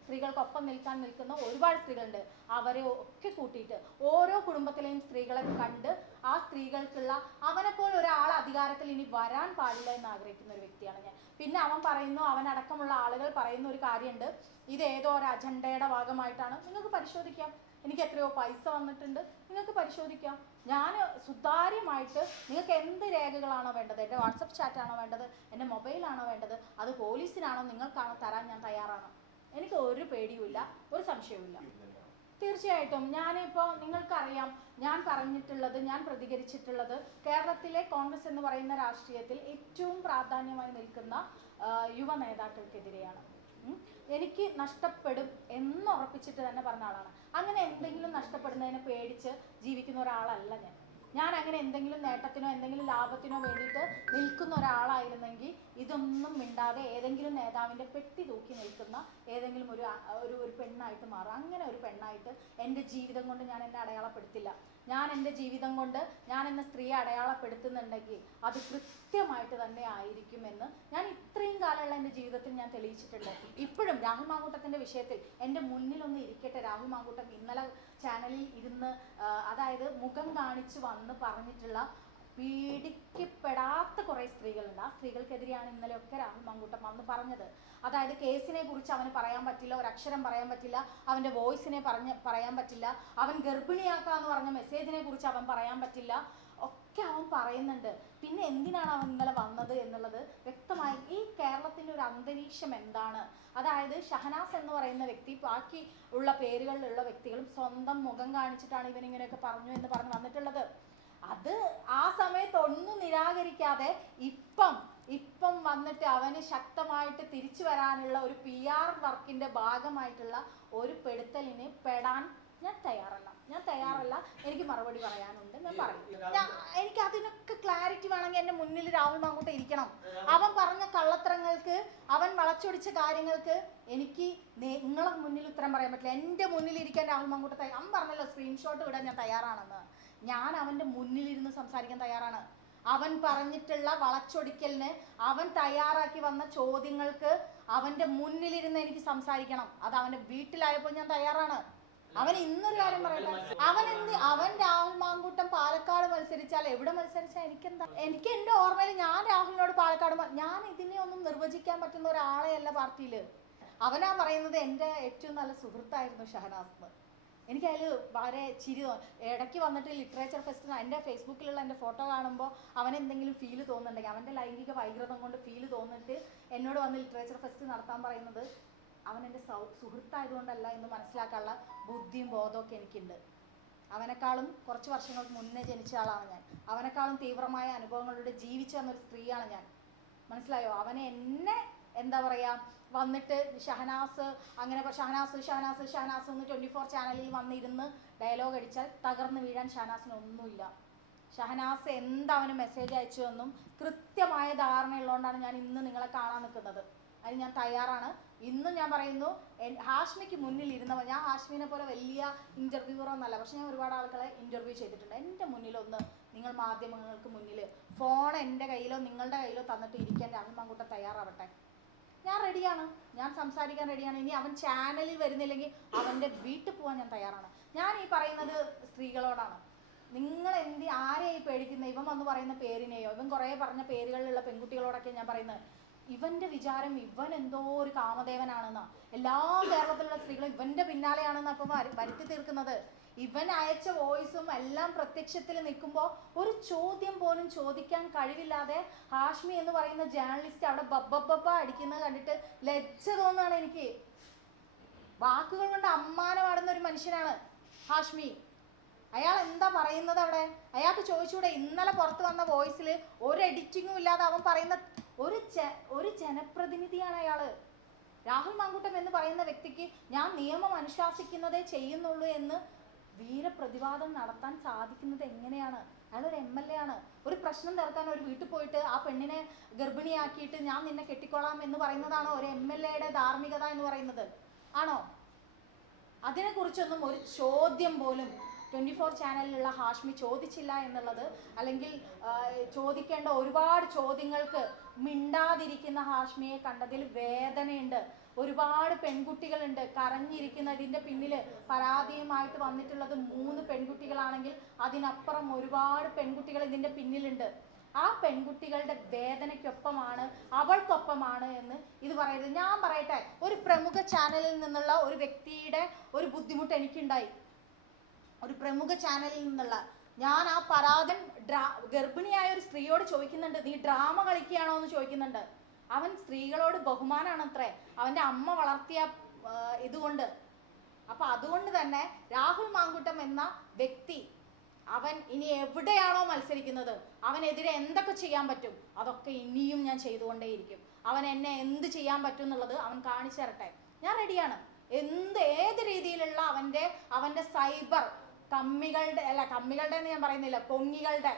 സ്ത്രീകൾക്കൊപ്പം നിൽക്കുന്ന ഒരുപാട് സ്ത്രീകളുണ്ട്. അവരെ ഒക്കെ കൂട്ടിയിട്ട് ഓരോ കുടുംബത്തിലെയും സ്ത്രീകളെ കണ്ട് ആ സ്ത്രീകൾക്കുള്ള അവനെപ്പോലെ ഒരാൾ അധികാരത്തിൽ ഇനി വരാൻ പാടില്ല എന്ന് ആഗ്രഹിക്കുന്ന ഒരു വ്യക്തിയാണ് ഞാൻ. പിന്നെ അവനടക്കമുള്ള ആളുകൾ പറയുന്ന ഒരു കാര്യമുണ്ട്, ഇത് ഏതോ ഒരു അജണ്ടയുടെ ഭാഗമായിട്ടാണ്. നിങ്ങൾക്ക് പരിശോധിക്കാം, എനിക്ക് എത്രയോ പൈസ വന്നിട്ടുണ്ട്, നിങ്ങൾക്ക് പരിശോധിക്കാം. ഞാൻ സുതാര്യമായിട്ട് നിങ്ങൾക്ക് എന്ത് രേഖകളാണോ വേണ്ടത്, എൻ്റെ വാട്സപ്പ് ചാറ്റാണോ വേണ്ടത്, എൻ്റെ മൊബൈലാണോ വേണ്ടത്, അത് പോലീസിനാണോ നിങ്ങൾക്കാണോ തരാൻ ഞാൻ തയ്യാറാണ്. എനിക്ക് ഒരു പേടിയുമില്ല, ഒരു സംശയവുമില്ല. തീർച്ചയായിട്ടും ഞാനിപ്പോൾ നിങ്ങൾക്കറിയാം ഞാൻ പ്രതികരിച്ചിട്ടുള്ളത് കേരളത്തിലെ കോൺഗ്രസ് എന്ന് പറയുന്ന രാഷ്ട്രീയത്തിൽ ഏറ്റവും പ്രാധാന്യമായി നിൽക്കുന്ന യുവ നേതാക്കൾക്കെതിരെയാണ്. എനിക്ക് നഷ്ടപ്പെടും എന്നുറപ്പിച്ചിട്ട് തന്നെ പറഞ്ഞ ആളാണ്. അങ്ങനെ എന്തെങ്കിലും നഷ്ടപ്പെടുന്നതിനെ പേടിച്ച് ജീവിക്കുന്ന ഒരാളല്ല ഞാൻ അങ്ങനെ എന്തെങ്കിലും നേട്ടത്തിനോ എന്തെങ്കിലും ലാഭത്തിനോ വേണ്ടിയിട്ട് നിൽക്കുന്ന ഒരാളായിരുന്നെങ്കിൽ ഇതൊന്നും മിണ്ടാതെ ഏതെങ്കിലും നേതാവിൻ്റെ പെട്ടി തൂക്കി നിൽക്കുന്ന ഏതെങ്കിലും ഒരു പെണ്ണായിട്ട് മാറും. അങ്ങനെ ഒരു പെണ്ണായിട്ട് എൻ്റെ ജീവിതം കൊണ്ട് ഞാൻ എന്നെ അടയാളപ്പെടുത്തില്ല. ഞാൻ എൻ്റെ ജീവിതം കൊണ്ട് ഞാൻ എന്ന സ്ത്രീയെ അടയാളപ്പെടുത്തുന്നുണ്ടെങ്കിൽ അത് കൃത്യമായിട്ട് തന്നെ ആയിരിക്കുമെന്ന് ഞാൻ ഇത്രയും കാലമുള്ള എൻ്റെ ജീവിതത്തിൽ ഞാൻ തെളിയിച്ചിട്ടുണ്ട്. ഇപ്പോഴും രാഹുൽ മാങ്കൂട്ടത്തിൻ്റെ വിഷയത്തിൽ എൻ്റെ മുന്നിലൊന്ന് ഇരിക്കട്ടെ. രാഹുൽ മാങ്കൂട്ടം ഇന്നലെ ചാനലിൽ ഇരുന്ന് അതായത് മുഖം കാണിച്ച് വന്ന് പറഞ്ഞിട്ടുള്ള പീഡിക്കപ്പെടാത്ത കുറേ സ്ത്രീകളുണ്ട്. ആ സ്ത്രീകൾക്കെതിരെയാണ് ഇന്നലെയൊക്കെ രാഹുൽ മാങ്കൂട്ടം വന്ന് പറഞ്ഞത്. അതായത് കേസിനെ കുറിച്ച് അവന് പറയാൻ പറ്റില്ല, ഒരക്ഷരം പറയാൻ പറ്റില്ല, അവൻ്റെ വോയിസിനെ പറയാൻ പറ്റില്ല, അവൻ ഗർഭിണിയാക്കാന്ന് പറഞ്ഞ മെസ്സേജിനെ കുറിച്ച് അവൻ പറയാൻ പറ്റില്ല, ഒക്കെ അവൻ പറയുന്നുണ്ട്. പിന്നെ എന്തിനാണ് അവൻ ഇന്നലെ വന്നത് എന്നുള്ളത് വ്യക്തമായി. ഈ കേരളത്തിൻ്റെ ഒരു അന്തരീക്ഷം എന്താണ്, അതായത് ഷഹനാസ് എന്ന് പറയുന്ന വ്യക്തി ബാക്കി ഉള്ള പേരുകളിലുള്ള വ്യക്തികളും സ്വന്തം മുഖം കാണിച്ചിട്ടാണ് ഇവനിങ്ങനെയൊക്കെ പറഞ്ഞു എന്ന് പറഞ്ഞ് വന്നിട്ടുള്ളത്. അത് ആ സമയത്ത് ഒന്നും നിരാകരിക്കാതെ ഇപ്പം വന്നിട്ട് അവന് ശക്തമായിട്ട് തിരിച്ചു വരാനുള്ള ഒരു PR വർക്കിന്റെ ഭാഗമായിട്ടുള്ള ഒരു പെടുത്തലിന് പെടാൻ ഞാൻ തയ്യാറല്ല. എനിക്ക് മറുപടി പറയാനുണ്ട്, ഞാൻ പറയും. എനിക്ക് അതിനൊക്കെ ക്ലാരിറ്റി വേണമെങ്കിൽ എൻ്റെ മുന്നിൽ രാഹുൽ മാങ്കൂട്ടം ഇരിക്കണം. അവൻ പറഞ്ഞ കള്ളത്തരങ്ങൾക്ക്, അവൻ വളച്ചൊടിച്ച കാര്യങ്ങൾക്ക് എനിക്ക് നിങ്ങളെ മുന്നിൽ ഉത്തരം പറയാൻ പറ്റില്ല. എൻ്റെ മുന്നിൽ ഇരിക്കാൻ രാഹുൽ മാങ്കൂട്ടം അവൻ പറഞ്ഞല്ലോ സ്ക്രീൻഷോട്ട് വിടാൻ ഞാൻ തയ്യാറാണെന്ന്. ഞാൻ അവൻ്റെ മുന്നിലിരുന്ന് സംസാരിക്കാൻ തയ്യാറാണ്. അവൻ പറഞ്ഞിട്ടുള്ള വളച്ചൊടിക്കലിന് അവൻ തയ്യാറാക്കി വന്ന ചോദ്യങ്ങൾക്ക് അവൻ്റെ മുന്നിലിരുന്ന് എനിക്ക് സംസാരിക്കണം. അത് അവൻ്റെ വീട്ടിലായപ്പോൾ ഞാൻ തയ്യാറാണ്. അവൻ ഇന്നൊരു കാര്യം പറയട്ടെ, അവൻ രാഹുൽ മാങ്കൂട്ടം പാലക്കാട് മത്സരിച്ചാൽ എവിടെ മത്സരിച്ചാൽ എനിക്കെന്താ? എനിക്ക് എൻ്റെ ഓർമ്മയിൽ ഞാൻ രാഹുലിനോട് പാലക്കാട് ഞാൻ ഇതിനെ ഒന്നും നിർവചിക്കാൻ പറ്റുന്ന ഒരാളെയല്ല പാർട്ടിയിൽ. അവനാ പറയുന്നത് എൻ്റെ ഏറ്റവും നല്ല സുഹൃത്തായിരുന്നു ഷഹനാസ്. എനിക്കതിൽ വളരെ ചിരി ഇടയ്ക്ക് വന്നിട്ട് ലിറ്ററേച്ചർ ഫെസ്റ്റിന് എൻ്റെ ഫേസ്ബുക്കിലുള്ള എൻ്റെ ഫോട്ടോ കാണുമ്പോൾ അവനെന്തെങ്കിലും ഫീല് തോന്നുന്നുണ്ടെങ്കിൽ, അവൻ്റെ ലൈംഗിക വൈകൃതം കൊണ്ട് ഫീല് തോന്നിട്ട് എന്നോട് വന്ന് ലിറ്ററേച്ചർ ഫെസ്റ്റ് നടത്താൻ പറയുന്നത് അവൻ എൻ്റെ സുഹൃത്തായതുകൊണ്ടല്ല എന്ന് മനസ്സിലാക്കാനുള്ള ബുദ്ധിയും ബോധമൊക്കെ എനിക്കുണ്ട്. അവനെക്കാളും കുറച്ച് വർഷങ്ങൾക്ക് മുന്നേ ജനിച്ച ആളാണ് ഞാൻ. അവനെക്കാളും തീവ്രമായ അനുഭവങ്ങളിലൂടെ ജീവിച്ചു വന്നൊരു സ്ത്രീയാണ് ഞാൻ. മനസ്സിലായോ? അവനെ എന്നെ എന്താ പറയുക വന്നിട്ട് ഷഹനാസ് എന്ന് 24 ചാനലിൽ വന്നിരുന്ന് ഡയലോഗ് അടിച്ചാൽ തകർന്നു വീഴാൻ ഷഹനാസിന് ഒന്നുമില്ല. ഷഹനാസ് എന്തവന് മെസ്സേജ് അയച്ചു എന്നും കൃത്യമായ ധാരണയുള്ളതുകൊണ്ടാണ് ഞാൻ ഇന്ന് നിങ്ങളെ കാണാൻ നിൽക്കുന്നത്. അതിന് ഞാൻ തയ്യാറാണ്. ഇന്നും ഞാൻ പറയുന്നു, ഹാഷ്മിക്ക് മുന്നിൽ ഇരുന്നവർ, ഞാൻ ഹാഷ്മിനെ പോലെ വലിയ ഇൻ്റർവ്യൂവർ ഒന്നല്ല, പക്ഷെ ഞാൻ ഒരുപാട് ആൾക്കാരെ ഇൻ്റർവ്യൂ ചെയ്തിട്ടുണ്ട്. എൻ്റെ മുന്നിലൊന്ന് നിങ്ങൾ മാധ്യമങ്ങൾക്ക് മുന്നിൽ ഫോൺ എൻ്റെ കയ്യിലോ നിങ്ങളുടെ കയ്യിലോ തന്നിട്ട് ഇരിക്കാൻ രാഹുൽ മാങ്കൂട്ടം തയ്യാറാവട്ടെ. ഞാൻ റെഡിയാണ്, ഞാൻ സംസാരിക്കാൻ റെഡിയാണ്. ഇനി അവൻ ചാനലിൽ വരുന്നില്ലെങ്കിൽ അവൻ്റെ വീട്ടിൽ പോകാൻ ഞാൻ തയ്യാറാണ്. ഞാൻ ഈ പറയുന്നത് സ്ത്രീകളോടാണ്. നിങ്ങൾ ആരെയായി പേടിക്കുന്നത്? ഇവൻ വന്ന് പറയുന്ന പേരിനെയോ, ഇവൻ കുറേ പറഞ്ഞ പേരുകളിലുള്ള പെൺകുട്ടികളോടൊക്കെ ഞാൻ പറയുന്നത്, ഇവൻ്റെ വിചാരം ഇവൻ എന്തോ ഒരു കാമദേവനാണെന്നാ. എല്ലാ കേരളത്തിലുള്ള സ്ത്രീകളും ഇവൻ്റെ പിന്നാലെയാണെന്ന് അപ്പം വരുത്തി തീർക്കുന്നത്. ഇവൻ അയച്ച വോയിസും എല്ലാം പ്രത്യക്ഷത്തിൽ നിൽക്കുമ്പോൾ ഒരു ചോദ്യം പോലും ചോദിക്കാൻ കഴിവില്ലാതെ ഹാഷ്മി എന്ന് പറയുന്ന ജേർണലിസ്റ്റ് അവിടെ ബബ്ബബ്ബ അടിക്കുന്നത് കണ്ടിട്ട് ലജ്ജ തോന്നുകയാണ് എനിക്ക്. വാക്കുകൾ കൊണ്ട് അമ്മാനമാടുന്ന ഒരു മനുഷ്യനാണ് ഹാഷ്മി. അയാൾ എന്താ പറയുന്നത് അവിടെ? അയാൾക്ക് ചോദിച്ചൂടെ? ഇന്നലെ പുറത്ത് വന്ന വോയിസിൽ ഒരു എഡിറ്റിങ്ങും ഇല്ലാതെ അവൻ പറയുന്ന ഒരു ജനപ്രതിനിധിയാണ് അയാള്. രാഹുൽ മാങ്കൂട്ടം എന്ന് പറയുന്ന വ്യക്തിക്ക് ഞാൻ നിയമം അനുശാസിക്കുന്നതേ ചെയ്യുന്നുള്ളൂ എന്ന് വീരപ്രതിവാദം നടത്താൻ സാധിക്കുന്നത് എങ്ങനെയാണ്? അയാളൊരു MLA ആണ്. ഒരു പ്രശ്നം തീർക്കാൻ ഒരു വീട്ടിൽ പോയിട്ട് ആ പെണ്ണിനെ ഗർഭിണിയാക്കിയിട്ട് ഞാൻ നിന്നെ കെട്ടിക്കൊള്ളാം എന്ന് പറയുന്നതാണോ ഒരു MLAയുടെ ധാർമ്മികത എന്ന് പറയുന്നത്? ആണോ? അതിനെക്കുറിച്ചൊന്നും ഒരു ചോദ്യം പോലും 24 ചാനലിലുള്ള ഹാഷ്മി ചോദിച്ചില്ല എന്നുള്ളത്, അല്ലെങ്കിൽ ചോദിക്കേണ്ട ഒരുപാട് ചോദ്യങ്ങൾക്ക് മിണ്ടാതിരിക്കുന്ന ഹാഷ്മിയെ കണ്ടതിൽ വേദനയുണ്ട്. ഒരുപാട് പെൺകുട്ടികളുണ്ട് കരഞ്ഞിരിക്കുന്നതിൻ്റെ പിന്നിൽ. പരാതിയുമായിട്ട് വന്നിട്ടുള്ളത് 3 പെൺകുട്ടികളാണെങ്കിൽ അതിനപ്പുറം ഒരുപാട് പെൺകുട്ടികൾ ഇതിൻ്റെ പിന്നിലുണ്ട്. ആ പെൺകുട്ടികളുടെ വേദനയ്ക്കൊപ്പമാണ്, അവൾക്കൊപ്പമാണ് എന്ന് ഇത് പറയരുത്. ഞാൻ പറയട്ടെ, ഒരു പ്രമുഖ ചാനലിൽ നിന്നുള്ള ഒരു വ്യക്തിയുടെ ഒരു ബുദ്ധിമുട്ട് എനിക്കുണ്ടായി. ഒരു പ്രമുഖ ചാനലിൽ നിന്നുള്ള ഞാൻ ആ പരാതി ഗർഭിണിയായ ഒരു സ്ത്രീയോട് ചോദിക്കുന്നുണ്ട്, നീ ഡ്രാമ കളിക്കുകയാണോ എന്ന് ചോദിക്കുന്നുണ്ട്. അവൻ സ്ത്രീകളോട് ബഹുമാനാണത്രേ, അവൻ്റെ അമ്മ വളർത്തിയ ഇതുകൊണ്ട്. അപ്പൊ അതുകൊണ്ട് തന്നെ രാഹുൽ മാങ്കൂട്ടം എന്ന വ്യക്തി, അവൻ ഇനി എവിടെയാണോ മത്സരിക്കുന്നത്, അവനെതിരെ എന്തൊക്കെ ചെയ്യാൻ പറ്റും അതൊക്കെ ഇനിയും ഞാൻ ചെയ്തുകൊണ്ടേയിരിക്കും. അവൻ എന്നെ എന്ത് ചെയ്യാൻ പറ്റും എന്നുള്ളത് അവൻ കാണിച്ചു തരട്ടെ. ഞാൻ റെഡിയാണ്. ഏത് രീതിയിലുള്ള അവൻ്റെ സൈബർ കമ്മികളുടെ എന്ന് ഞാൻ പറയുന്നില്ല, കൊങ്ങികളുടെ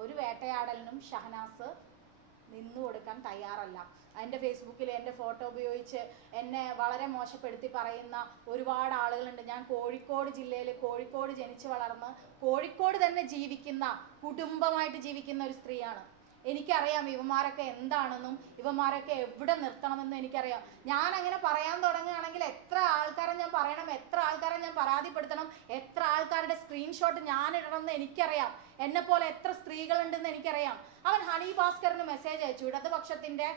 ഒരു വേട്ടയാടലിനും ഷഹനാസ് നിന്നു കൊടുക്കാൻ തയ്യാറല്ല. എൻ്റെ ഫേസ്ബുക്കിൽ എൻ്റെ ഫോട്ടോ ഉപയോഗിച്ച് എന്നെ വളരെ മോശപ്പെടുത്തി പറയുന്ന ഒരുപാട് ആളുകളുണ്ട്. ഞാൻ കോഴിക്കോട് ജില്ലയിൽ കോഴിക്കോട് ജനിച്ചു വളർന്ന് കോഴിക്കോട് തന്നെ ജീവിക്കുന്ന, കുടുംബമായിട്ട് ജീവിക്കുന്ന ഒരു സ്ത്രീയാണ്. എനിക്കറിയാം ഇവന്മാരൊക്കെ എന്താണെന്നും ഇവന്മാരൊക്കെ എവിടെ നിർത്തണമെന്നും എനിക്കറിയാം. ഞാൻ അങ്ങനെ പറയാൻ തുടങ്ങുകയാണെങ്കിൽ എത്ര ആൾക്കാരെ ഞാൻ പറയണം, എത്ര ആൾക്കാരെ ഞാൻ പരാതിപ്പെടുത്തണം, എത്ര ആൾക്കാരുടെ സ്ക്രീൻഷോട്ട് ഞാൻ ഇടണമെന്ന് എനിക്കറിയാം. എന്നെപ്പോലെ എത്ര സ്ത്രീകളുണ്ടെന്ന് എനിക്കറിയാം. അവൻ ഹണി ഭാസ്കറിന് മെസ്സേജ് അയച്ചു. ഇടതുപക്ഷത്തിൻ്റെ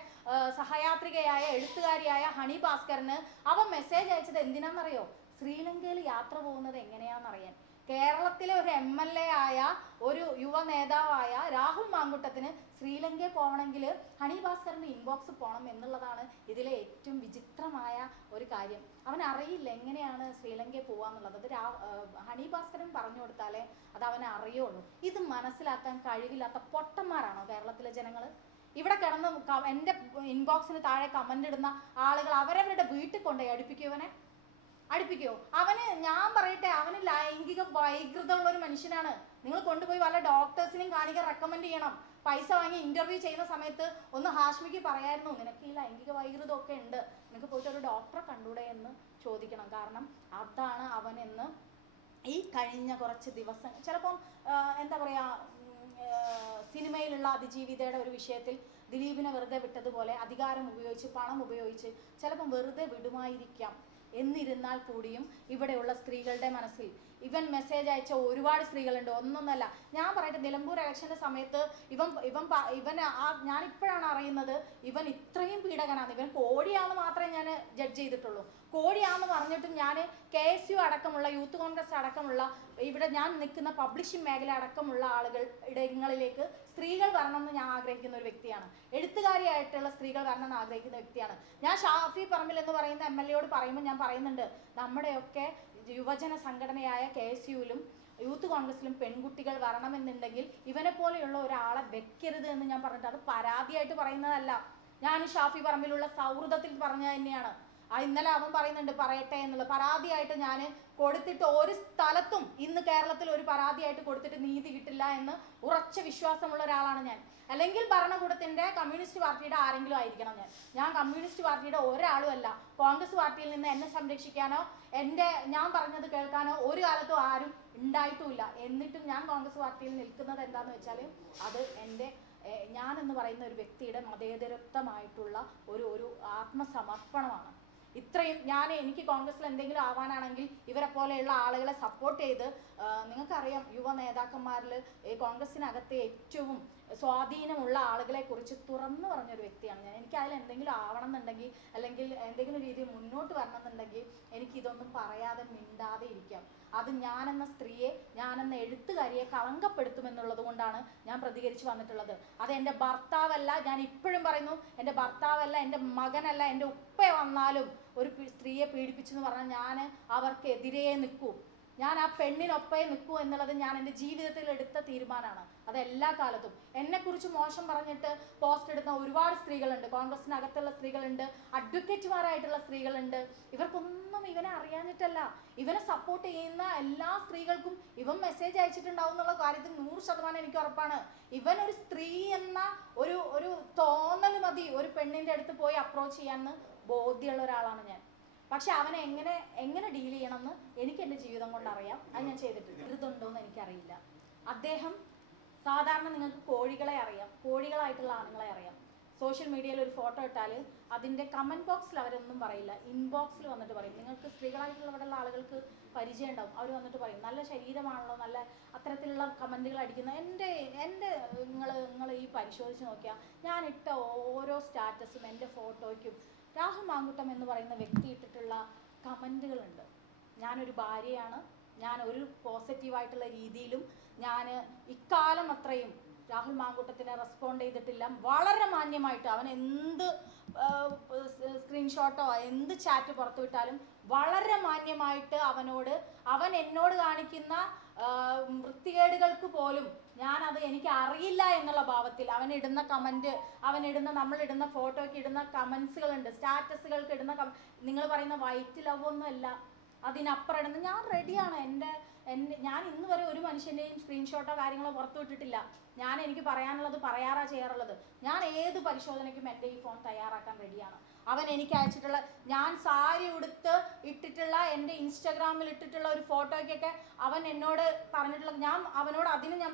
സഹയാത്രികയായ എഴുത്തുകാരിയായ ഹണി ഭാസ്കറിന് അവൻ മെസ്സേജ് അയച്ചത് എന്തിനാണെന്നറിയോ? ശ്രീലങ്കയിൽ യാത്ര പോകുന്നത് എങ്ങനെയാണെന്നറിയാൻ. കേരളത്തിലെ ഒരു MLA ആയ ഒരു യുവ നേതാവായ രാഹുൽ മാങ്കൂട്ടത്തിന് ശ്രീലങ്കയിൽ പോകണമെങ്കിൽ ഹണി ഭാസ്കറിൻ്റെ ഇൻബോക്സ് പോകണം എന്നുള്ളതാണ് ഇതിലെ ഏറ്റവും വിചിത്രമായ ഒരു കാര്യം. അവൻ അറിയില്ല എങ്ങനെയാണ് ശ്രീലങ്കയിൽ പോകാന്നുള്ളത്. അത് ഹണി ഭാസ്കരൻ പറഞ്ഞു കൊടുത്താലേ അത് അവനെ അറിയുള്ളൂ. ഇത് മനസ്സിലാക്കാൻ കഴിവില്ലാത്ത പൊട്ടന്മാരാണോ കേരളത്തിലെ ജനങ്ങൾ? ഇവിടെ കിടന്ന് എൻ്റെ ഇൻബോക്സിന് താഴെ കമൻ്റ് ഇടുന്ന ആളുകൾ അവരവരുടെ വീട്ടിൽ കൊണ്ടുപോയി അടുപ്പിക്കുമോ? അവന് ഞാൻ പറയട്ടെ, അവന് ലൈംഗിക വൈകൃതം ഉള്ള ഒരു മനുഷ്യനാണ്. നിങ്ങൾ കൊണ്ടുപോയി വല്ല ഡോക്ടേഴ്സിനെയും കാണിക്കാൻ റെക്കമെൻഡ് ചെയ്യണം. പൈസ വാങ്ങി ഇൻ്റർവ്യൂ ചെയ്യുന്ന സമയത്ത് ഒന്ന് ഹാഷ്മിക്ക് പറയായിരുന്നു, നിനക്ക് ഈ ലൈംഗിക വൈകൃതം ഒക്കെ ഉണ്ട്, നിനക്ക് പോയിട്ട് ഒരു ഡോക്ടറെ കണ്ടൂടെ എന്ന് ചോദിക്കണം. കാരണം അതാണ് അവനെന്ന് ഈ കഴിഞ്ഞ കുറച്ച് ദിവസം ചിലപ്പം എന്താ പറയുക, സിനിമയിലുള്ള അതിജീവിതയുടെ ഒരു വിഷയത്തിൽ ദിലീപിനെ വെറുതെ വിട്ടതുപോലെ അധികാരം ഉപയോഗിച്ച്, പണം ഉപയോഗിച്ച് ചിലപ്പം വെറുതെ വിടുമായിരിക്കാം. എന്നിരുന്നാൽ കൂടിയും ഇവിടെയുള്ള സ്ത്രീകളുടെ മനസ്സിൽ ഇവൻ മെസ്സേജ് അയച്ച ഒരുപാട് സ്ത്രീകളുണ്ട്. ഒന്നൊന്നല്ല, ഞാൻ പറയട്ടെ, നിലമ്പൂർ ഇലക്ഷൻ്റെ സമയത്ത് ഞാനിപ്പോഴാണ് അറിയുന്നത് ഇവൻ ഇത്രയും പീഡകനാണ്. ഇവൻ കോഴിയാണെന്ന് മാത്രമേ ഞാൻ ജഡ്ജ് ചെയ്തിട്ടുള്ളൂ. കോഴിയാണെന്ന് പറഞ്ഞിട്ടും ഞാൻ KSU അടക്കമുള്ള യൂത്ത് കോൺഗ്രസ് അടക്കമുള്ള ഇവിടെ ഞാൻ നിൽക്കുന്ന പബ്ലിഷിംഗ് മേഖല അടക്കമുള്ള ഇടങ്ങളിലേക്ക് സ്ത്രീകൾ വരണമെന്ന് ഞാൻ ആഗ്രഹിക്കുന്ന ഒരു വ്യക്തിയാണ്. എഴുത്തുകാരിയായിട്ടുള്ള സ്ത്രീകൾ വരണമെന്ന് ആഗ്രഹിക്കുന്ന വ്യക്തിയാണ് ഞാൻ. ഷാഫി പറമ്പിൽ എന്ന് പറയുന്ന MLA പറയുമ്പോൾ ഞാൻ പറയുന്നുണ്ട്, നമ്മുടെയൊക്കെ യുവജന സംഘടനയായ KSUവിലും യൂത്ത് കോൺഗ്രസിലും പെൺകുട്ടികൾ വരണമെന്നുണ്ടെങ്കിൽ ഇവനെ പോലെയുള്ള ഒരാളെ വെക്കരുത് എന്ന് ഞാൻ പറഞ്ഞിട്ട്, അത് പരാതിയായിട്ട് പറയുന്നതല്ല. ഞാൻ ഷാഫി പറമ്പിലുള്ള സൗഹൃദത്തിൽ പറഞ്ഞത് തന്നെയാണ്. ഇന്നലെ അവൻ പറയുന്നുണ്ട് പറയട്ടെ എന്നുള്ള പരാതിയായിട്ട് ഞാൻ കൊടുത്തിട്ട് ഒരു സ്ഥലത്തും ഇന്ന് കേരളത്തിൽ ഒരു പരാതിയായിട്ട് കൊടുത്തിട്ട് നീതി കിട്ടില്ല എന്ന് ഉറച്ച വിശ്വാസമുള്ള ഒരാളാണ് ഞാൻ. അല്ലെങ്കിൽ ഭരണകൂടത്തിന്റെ കമ്മ്യൂണിസ്റ്റ് പാർട്ടിയുടെ ആരെങ്കിലും ആയിരിക്കണം ഞാൻ കമ്മ്യൂണിസ്റ്റ് പാർട്ടിയുടെ ഒരാളും അല്ല. കോൺഗ്രസ് പാർട്ടിയിൽ നിന്ന് എന്നെ സംരക്ഷിക്കാനോ ഞാൻ പറഞ്ഞത് കേൾക്കാനോ ഒരു കാലത്തും ആരും ഉണ്ടായിട്ടുമില്ല. എന്നിട്ടും ഞാൻ കോൺഗ്രസ് പാർട്ടിയിൽ നിൽക്കുന്നത് എന്താണെന്ന് വെച്ചാൽ അത് ഞാനെന്ന് പറയുന്ന ഒരു വ്യക്തിയുടെ മതേതരത്വമായിട്ടുള്ള ഒരു ആത്മസമർപ്പണമാണ്. ഇത്രയും എനിക്ക് കോൺഗ്രസിൽ എന്തെങ്കിലും ആവാനാണെങ്കിൽ ഇവരെ പോലെയുള്ള ആളുകളെ സപ്പോർട്ട് ചെയ്ത്, നിങ്ങൾക്കറിയാം യുവ നേതാക്കന്മാരിൽ കോൺഗ്രസിനകത്തെ ഏറ്റവും സ്വാധീനമുള്ള ആളുകളെ കുറിച്ച് തുറന്നു പറഞ്ഞൊരു വ്യക്തിയാണ് ഞാൻ. എനിക്ക് അതിൽ എന്തെങ്കിലും ആവണം എന്നുണ്ടെങ്കിൽ അല്ലെങ്കിൽ എന്തെങ്കിലും രീതിയിൽ മുന്നോട്ട് വരണം എന്നുണ്ടെങ്കിൽ എനിക്കിതൊന്നും പറയാതെ മിണ്ടാതെ ഇരിക്കാം. അത് ഞാനെന്ന സ്ത്രീയെ, ഞാനെന്ന എഴുത്തുകാരിയെ കളങ്കപ്പെടുത്തുമെന്നുള്ളത് കൊണ്ടാണ് ഞാൻ പ്രതികരിച്ച് വന്നിട്ടുള്ളത്. അത് എൻ്റെ ഭർത്താവല്ല, ഞാൻ ഇപ്പോഴും പറയുന്നു, എൻ്റെ ഭർത്താവല്ല, എൻ്റെ മകനല്ല, എൻ്റെ ഉപ്പ വന്നാലും ഒരു സ്ത്രീയെ പീഡിപ്പിച്ചെന്ന് പറഞ്ഞാൽ ഞാൻ അവർക്കെതിരെ നിൽക്കൂ. ഞാൻ ആ പെണ്ണിനൊപ്പേ നിൽക്കൂ എന്നുള്ളത് ഞാൻ എൻ്റെ ജീവിതത്തിൽ എടുത്ത തീരുമാനമാണ്. അത് എല്ലാ കാലത്തും. എന്നെക്കുറിച്ച് മോശം പറഞ്ഞിട്ട് പോസ്റ്റ് എടുത്ത ഒരുപാട് സ്ത്രീകളുണ്ട്, കോൺഗ്രസിനകത്തുള്ള സ്ത്രീകളുണ്ട്, അഡ്വക്കേറ്റുമാരായിട്ടുള്ള സ്ത്രീകളുണ്ട്. ഇവർക്കൊന്നും ഇവനെ അറിയാഞ്ഞിട്ടല്ല. ഇവനെ സപ്പോർട്ട് ചെയ്യുന്ന എല്ലാ സ്ത്രീകൾക്കും ഇവൻ മെസ്സേജ് അയച്ചിട്ടുണ്ടാവും എന്നുള്ള കാര്യത്തിൽ 100% എനിക്ക് ഉറപ്പാണ്. ഇവൻ ഒരു സ്ത്രീ എന്ന ഒരു തോന്നൽ മതി ഒരു പെണ്ണിൻ്റെ അടുത്ത് പോയി അപ്രോച്ച് ചെയ്യാമെന്ന് ബോധ്യമുള്ള ഒരാളാണ് ഞാൻ. പക്ഷെ അവനെ എങ്ങനെ ഡീൽ ചെയ്യണമെന്ന് എനിക്ക് എൻ്റെ ജീവിതം കൊണ്ട് അറിയാം. അത് ഞാൻ ചെയ്തിട്ടുണ്ട്. ഇതുണ്ടോയെന്ന് എനിക്കറിയില്ല. അദ്ദേഹം സാധാരണ നിങ്ങൾക്ക് കോഴികളെ അറിയാം, കോഴികളായിട്ടുള്ള ആണുങ്ങളെ അറിയാം. സോഷ്യൽ മീഡിയയിൽ ഒരു ഫോട്ടോ ഇട്ടാൽ അതിൻ്റെ കമൻറ്റ് ബോക്സിൽ അവരൊന്നും പറയില്ല, ഇൻബോക്സിൽ വന്നിട്ട് പറയും. നിങ്ങൾക്ക് സ്ത്രീകളായിട്ടുള്ള ഇവിടെയുള്ള ആളുകൾക്ക് പരിചയം ഉണ്ടാവും. അവർ വന്നിട്ട് പറയും നല്ല ശരീരമാണല്ലോ, നല്ല അത്തരത്തിലുള്ള കമൻറ്റുകൾ അടിക്കുന്ന നിങ്ങൾ ഈ പരിശോധിച്ച് നോക്കിയാൽ ഞാൻ ഇട്ട ഓരോ സ്റ്റാറ്റസും എൻ്റെ ഫോട്ടോയ്ക്കും രാഹുൽ മാങ്കൂട്ടം എന്ന് പറയുന്ന വ്യക്തി ഇട്ടിട്ടുള്ള കമൻറ്റുകളുണ്ട്. ഞാനൊരു ഭാര്യയാണ്, ഞാൻ ഒരു പോസിറ്റീവായിട്ടുള്ള രീതിയിലും ഞാൻ ഇക്കാലം അത്രയും രാഹുൽ മാങ്കൂട്ടത്തിനെ റെസ്പോണ്ട് ചെയ്തിട്ടില്ല. വളരെ മാന്യമായിട്ട് അവൻ എന്ത് സ്ക്രീൻഷോട്ടോ എന്ത് ചാറ്റ് പുറത്തു വിട്ടാലും വളരെ മാന്യമായിട്ട് അവൻ എന്നോട് കാണിക്കുന്ന വൃത്തികേടുകൾക്ക് പോലും ഞാനത് എനിക്ക് അറിയില്ല എന്നുള്ള ഭാവത്തിൽ അവനിടുന്ന കമൻറ്റ്, നമ്മളിടുന്ന ഫോട്ടോയ്ക്ക് ഇടുന്ന കമൻസുകളുണ്ട്, സ്റ്റാറ്റസുകൾക്ക് ഇടുന്ന നിങ്ങൾ പറയുന്ന വൈറ്റ് ലവ് ഒന്നുമല്ല, അതിനപ്പുറം ഇടുന്ന ഞാൻ റെഡിയാണ്. ഞാൻ ഇന്ന് വരെ ഒരു മനുഷ്യൻ്റെയും സ്ക്രീൻഷോട്ടോ കാര്യങ്ങളോ പുറത്തു വിട്ടിട്ടില്ല. എനിക്ക് പറയാനുള്ളത് പറയാറാ ചെയ്യാറുള്ളത്. ഞാൻ ഏത് പരിശോധനയ്ക്കും എൻ്റെ ഈ ഫോൺ തയ്യാറാക്കാൻ റെഡിയാണ്. അവൻ എനിക്ക് അയച്ചിട്ടുള്ള, ഞാൻ സാരി ഉടുത്ത് ഇട്ടിട്ടുള്ള എൻ്റെ ഇൻസ്റ്റാഗ്രാമിൽ ഇട്ടിട്ടുള്ള ഒരു ഫോട്ടോയ്ക്കൊക്കെ അവൻ എന്നോട് പറഞ്ഞിട്ടുള്ള, ഞാൻ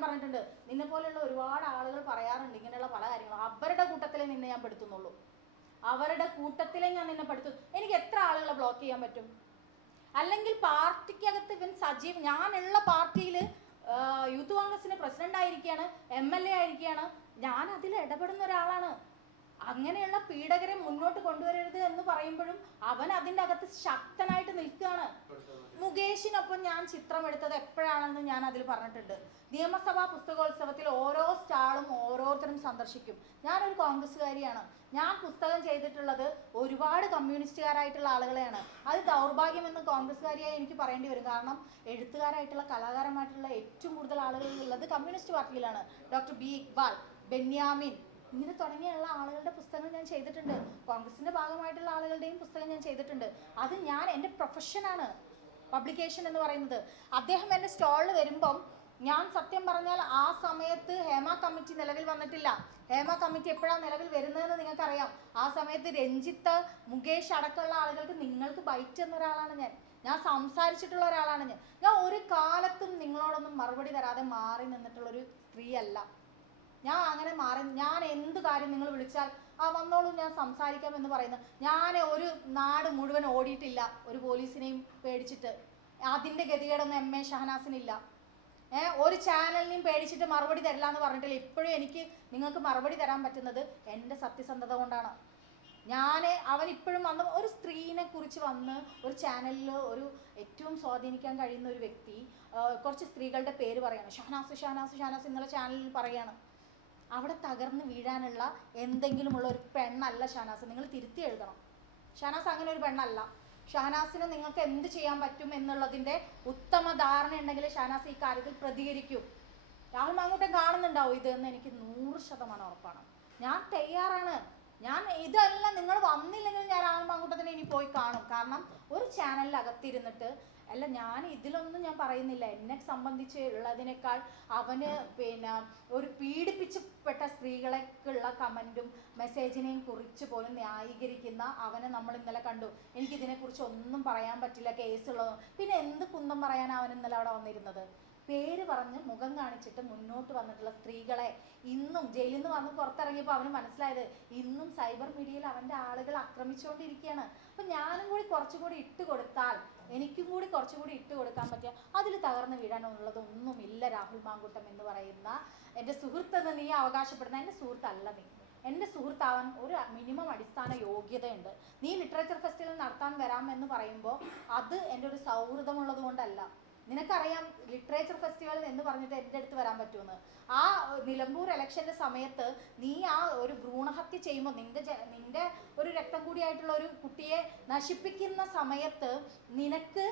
പറഞ്ഞിട്ടുണ്ട്, നിന്നെ പോലെയുള്ള ഒരുപാട് ആളുകൾ പറയാറുണ്ട് ഇങ്ങനെയുള്ള പല കാര്യങ്ങളും, അവരുടെ കൂട്ടത്തിലേ നിന്നെ ഞാൻ പെടുത്തുന്നുള്ളൂ, അവരുടെ കൂട്ടത്തിലേ ഞാൻ നിന്നെ പെടുത്തും. എനിക്ക് എത്ര ആളുകളെ ബ്ലോക്ക് ചെയ്യാൻ പറ്റും? അല്ലെങ്കിൽ പാർട്ടിക്കകത്ത് ഇവൻ ഞാനുള്ള പാർട്ടിയിൽ യൂത്ത് കോൺഗ്രസിന് പ്രസിഡന്റ് ആയിരിക്കുകയാണ്, MLA ആയിരിക്കുകയാണ്, ഞാൻ അതിൽ ഇടപെടുന്ന ഒരാളാണ്. അങ്ങനെയുള്ള പീഡകരെ മുന്നോട്ട് കൊണ്ടുവരരുത് എന്ന് പറയുമ്പോഴും അവൻ അതിൻ്റെ അകത്ത് ശക്തനായിട്ട് നിൽക്കുകയാണ്. മുകേഷിനൊപ്പം ഞാൻ ചിത്രം എടുത്തത് എപ്പോഴാണെന്ന് ഞാൻ അതിൽ പറഞ്ഞിട്ടുണ്ട്. നിയമസഭാ പുസ്തകോത്സവത്തിൽ ഓരോ സ്റ്റാളും ഓരോരുത്തരും സന്ദർശിക്കും. ഞാനൊരു കോൺഗ്രസ്സുകാരിയാണ്. ഞാൻ പുസ്തകം ചെയ്തിട്ടുള്ളത് ഒരുപാട് കമ്മ്യൂണിസ്റ്റുകാരായിട്ടുള്ള ആളുകളെയാണ്. അത് ദൗർഭാഗ്യമെന്ന് കോൺഗ്രസ്സുകാരിയായി എനിക്ക് പറയേണ്ടി വരും. കാരണം എഴുത്തുകാരായിട്ടുള്ള കലാകാരന്മാരായിട്ടുള്ള ഏറ്റവും കൂടുതൽ ആളുകൾ ഉള്ളത് കമ്മ്യൂണിസ്റ്റ് പാർട്ടിയിലാണ്. Doctor B. ഇക്ബാൽ, ബെന്യാമിൻ, ഇങ്ങനെ തുടങ്ങിയുള്ള ആളുകളുടെ പുസ്തകങ്ങൾ ഞാൻ ചെയ്തിട്ടുണ്ട്. കോൺഗ്രസിൻ്റെ ഭാഗമായിട്ടുള്ള ആളുകളുടെയും പുസ്തകം ഞാൻ ചെയ്തിട്ടുണ്ട്. അത് എൻ്റെ പ്രൊഫഷനാണ് പബ്ലിക്കേഷൻ എന്ന് പറയുന്നത്. അദ്ദേഹം എൻ്റെ സ്റ്റാളിൽ വരുമ്പം ഞാൻ സത്യം പറഞ്ഞാൽ ആ സമയത്ത് ഹേമ കമ്മിറ്റി നിലവിൽ വന്നിട്ടില്ല. ഹേമ കമ്മിറ്റി എപ്പോഴാണ് നിലവിൽ വരുന്നതെന്ന് നിങ്ങൾക്കറിയാം. ആ സമയത്ത് രഞ്ജിത്ത്, മുകേഷ് അടക്കമുള്ള ആളുകൾക്ക് നിങ്ങൾക്ക് ബൈറ്റ് എന്ന ഒരാളാണ് ഞാൻ സംസാരിച്ചിട്ടുള്ള ഒരാളാണ് ഞാൻ ഒരു കാലത്തും നിങ്ങളോടൊന്നും മറുപടി തരാതെ മാറി നിന്നിട്ടുള്ളൊരു സ്ത്രീയല്ല ഞാൻ. അങ്ങനെ ഞാൻ എന്ത് കാര്യം നിങ്ങൾ വിളിച്ചാൽ വന്നോളൂ, ഞാൻ സംസാരിക്കാമെന്ന് പറയുന്നത്. ഞാൻ ഒരു നാട് മുഴുവൻ ഓടിയിട്ടില്ല ഒരു പോലീസിനെയും പേടിച്ചിട്ട്. അതിൻ്റെ ഗതികേടൊന്നും MA ഷഹനാസിനില്ല. ഒരു ചാനലിനെയും പേടിച്ചിട്ട് മറുപടി തരില്ല എന്ന് പറഞ്ഞിട്ടില്ല. ഇപ്പോഴും എനിക്ക് നിങ്ങൾക്ക് മറുപടി തരാൻ പറ്റുന്നത് എൻ്റെ സത്യസന്ധത കൊണ്ടാണ്. അവൻ ഇപ്പോഴും വന്ന് ഒരു സ്ത്രീനെ കുറിച്ച് വന്ന് ഒരു ചാനലിൽ ഏറ്റവും സ്വാധീനിക്കാൻ കഴിയുന്ന ഒരു വ്യക്തി കുറച്ച് സ്ത്രീകളുടെ പേര് പറയാണ്, ഷഹനാസ് എന്നുള്ള ചാനലിൽ പറയാണ്. അവിടെ തകർന്ന് വീഴാനുള്ള എന്തെങ്കിലുമുള്ള ഒരു പെണ്ണല്ല ഷഹനാസ്. നിങ്ങൾ തിരുത്തി എഴുതണം. ഷഹനാസ് അങ്ങനെ ഒരു പെണ്ണല്ല. ഷഹനാസിന് നിങ്ങൾക്ക് എന്ത് ചെയ്യാൻ പറ്റും എന്നുള്ളതിൻ്റെ ഉത്തമ ധാരണ ഉണ്ടെങ്കിൽ ഷഹനാസ് ഈ കാര്യത്തിൽ പ്രതികരിക്കും. രാഹുൽ മാങ്കൂട്ടം കാണുന്നുണ്ടാവും ഇത് എന്ന് എനിക്ക് 100% ഉറപ്പാണ്. ഞാൻ തയ്യാറാണ്. ഞാൻ ഇതെല്ലാം നിങ്ങൾ വന്നില്ലെങ്കിൽ ഞാൻ രാഹുൽ മാങ്കൂട്ടത്തിനെ ഇനി പോയി കാണും. കാരണം ഒരു ചാനലിനകത്തിരുന്നിട്ട് അല്ല, ഞാൻ ഇതിലൊന്നും ഞാൻ പറയുന്നില്ല. എന്നെ സംബന്ധിച്ച് ഉള്ളതിനേക്കാൾ അവന് പിന്നെ ഒരു പീഡിപ്പിച്ചപ്പെട്ട സ്ത്രീകളെക്കുള്ള കമൻറ്റും മെസ്സേജിനെയും കുറിച്ച് പോലും ന്യായീകരിക്കുന്ന അവനെ നമ്മൾ ഇന്നലെ കണ്ടു. എനിക്കിതിനെക്കുറിച്ച് ഒന്നും പറയാൻ പറ്റില്ല, കേസുള്ളത്. പിന്നെ എന്ത് കുന്തം പറയാനാണ് അവൻ ഇന്നലെ അവിടെ വന്നിരുന്നത്? പേര് പറഞ്ഞ് മുഖം കാണിച്ചിട്ട് മുന്നോട്ട് വന്നിട്ടുള്ള സ്ത്രീകളെ ഇന്നും ജയിലിൽ നിന്ന് വന്ന് പുറത്തിറങ്ങിയപ്പോൾ അവന് മനസ്സിലായത് ഇന്നും സൈബർ മീഡിയയിൽ അവൻ്റെ ആളുകൾ ആക്രമിച്ചുകൊണ്ടിരിക്കുകയാണ്. അപ്പം ഞാനും കൂടി കുറച്ചും കൂടി ഇട്ട് കൊടുത്താൽ, എനിക്കും കൂടി കുറച്ചും കൂടി ഇട്ട് കൊടുക്കാൻ പറ്റിയ, അതിൽ തകർന്ന് വീഴാനുള്ളതൊന്നുമില്ല രാഹുൽ മാങ്കൂട്ടം എന്ന് പറയുന്ന എൻ്റെ സുഹൃത്തെന്ന് നീ അവകാശപ്പെടുന്ന എൻ്റെ സുഹൃത്തല്ല നീ. എൻ്റെ സുഹൃത്താവാൻ ഒരു മിനിമം അടിസ്ഥാന യോഗ്യതയുണ്ട്. നീ ലിറ്ററേച്ചർ ഫെസ്റ്റിവൽ നടത്താൻ വരാമെന്ന് പറയുമ്പോൾ അത് എൻ്റെ ഒരു സൗഹൃദമുള്ളത് കൊണ്ടല്ല. നിനക്കറിയാം ലിറ്ററേച്ചർ ഫെസ്റ്റിവൽ എന്ന് പറഞ്ഞിട്ട് എൻ്റെ അടുത്ത് വരാൻ പറ്റുമെന്ന്. ആ നിലമ്പൂർ ഇലക്ഷൻ്റെ സമയത്ത് നീ ആ ഒരു ഭ്രൂണഹത്യ ചെയ്യുമ്പോൾ നിന്റെ ഒരു രക്തം കൂടിയായിട്ടുള്ള ഒരു കുട്ടിയെ നശിപ്പിക്കുന്ന സമയത്ത് നിനക്ക്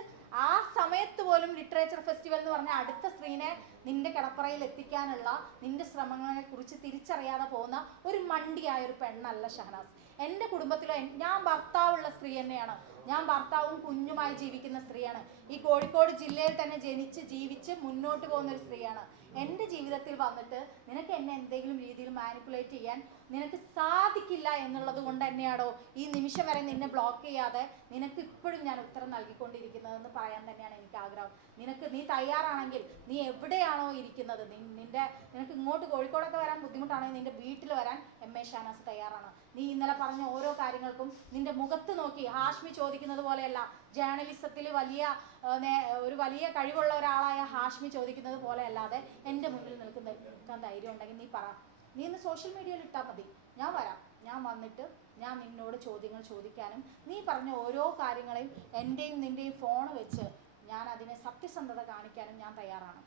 ആ സമയത്ത് പോലും ലിറ്ററേച്ചർ ഫെസ്റ്റിവൽ എന്ന് പറഞ്ഞാൽ അടുത്ത സ്ത്രീനെ നിന്റെ കിടപ്പറയിൽ എത്തിക്കാനുള്ള നിന്റെ ശ്രമങ്ങളെ കുറിച്ച് തിരിച്ചറിയാതെ പോകുന്ന ഒരു മണ്ടിയായ ഒരു പെണ്ണല്ല ഷഹനാസ്. എൻ്റെ കുടുംബത്തിലോ ഞാൻ ഭർത്താവുള്ള സ്ത്രീ തന്നെയാണ്. ഞാൻ ഭർത്താവും കുഞ്ഞുമായി ജീവിക്കുന്ന സ്ത്രീയാണ്. ഈ കോഴിക്കോട് ജില്ലയിൽ തന്നെ ജനിച്ച് ജീവിച്ച് മുന്നോട്ട് പോകുന്ന ഒരു സ്ത്രീയാണ്. എൻ്റെ ജീവിതത്തിൽ വന്നിട്ട് നിനക്ക് എന്നെ എന്തെങ്കിലും രീതിയിൽ മാനിപ്പുലേറ്റ് ചെയ്യാൻ നിനക്ക് സാധിക്കില്ല എന്നുള്ളത് കൊണ്ട് തന്നെയാണോ ഈ നിമിഷം വരെ നിന്നെ ബ്ലോക്ക് ചെയ്യാതെ നിനക്ക് ഇപ്പോഴും ഞാൻ ഉത്തരം നൽകിക്കൊണ്ടിരിക്കുന്നതെന്ന് പറയാൻ തന്നെയാണ് എനിക്ക് ആഗ്രഹം. നീ തയ്യാറാണെങ്കിൽ നീ എവിടെയാണോ ഇരിക്കുന്നത്, നിനക്ക് ഇങ്ങോട്ട് കോഴിക്കോടൊക്കെ വരാൻ ബുദ്ധിമുട്ടാണെങ്കിൽ നിന്റെ വീട്ടിൽ വരാൻ എം എ ഷാനാസ് തയ്യാറാണ്. നീ ഇന്നലെ പറഞ്ഞ ഓരോ കാര്യങ്ങൾക്കും നിന്റെ മുഖത്ത് നോക്കി ഹാഷ്മി ചോദിക്കുന്നത് പോലെയല്ല, ജേർണലിസത്തിൽ ഒരു വലിയ കഴിവുള്ള ഒരാളായ ഹാഷ്മി ചോദിക്കുന്നത് പോലെ അല്ലാതെ എൻ്റെ മുന്നിൽ നിൽക്കാൻ ധൈര്യം ഉണ്ടെങ്കിൽ നീ പറ. നീ ഇന്ന് സോഷ്യൽ മീഡിയയിൽ ഇട്ടാൽ മതി, ഞാൻ വരാം. ഞാൻ വന്നിട്ട് ഞാൻ നിന്നോട് ചോദ്യങ്ങൾ ചോദിക്കാനും നീ പറഞ്ഞ ഓരോ കാര്യങ്ങളെയും എൻ്റെയും നിൻ്റെയും ഫോൺ വെച്ച് ഞാൻ അതിനെ സത്യസന്ധത കാണിക്കാനും ഞാൻ തയ്യാറാണ്.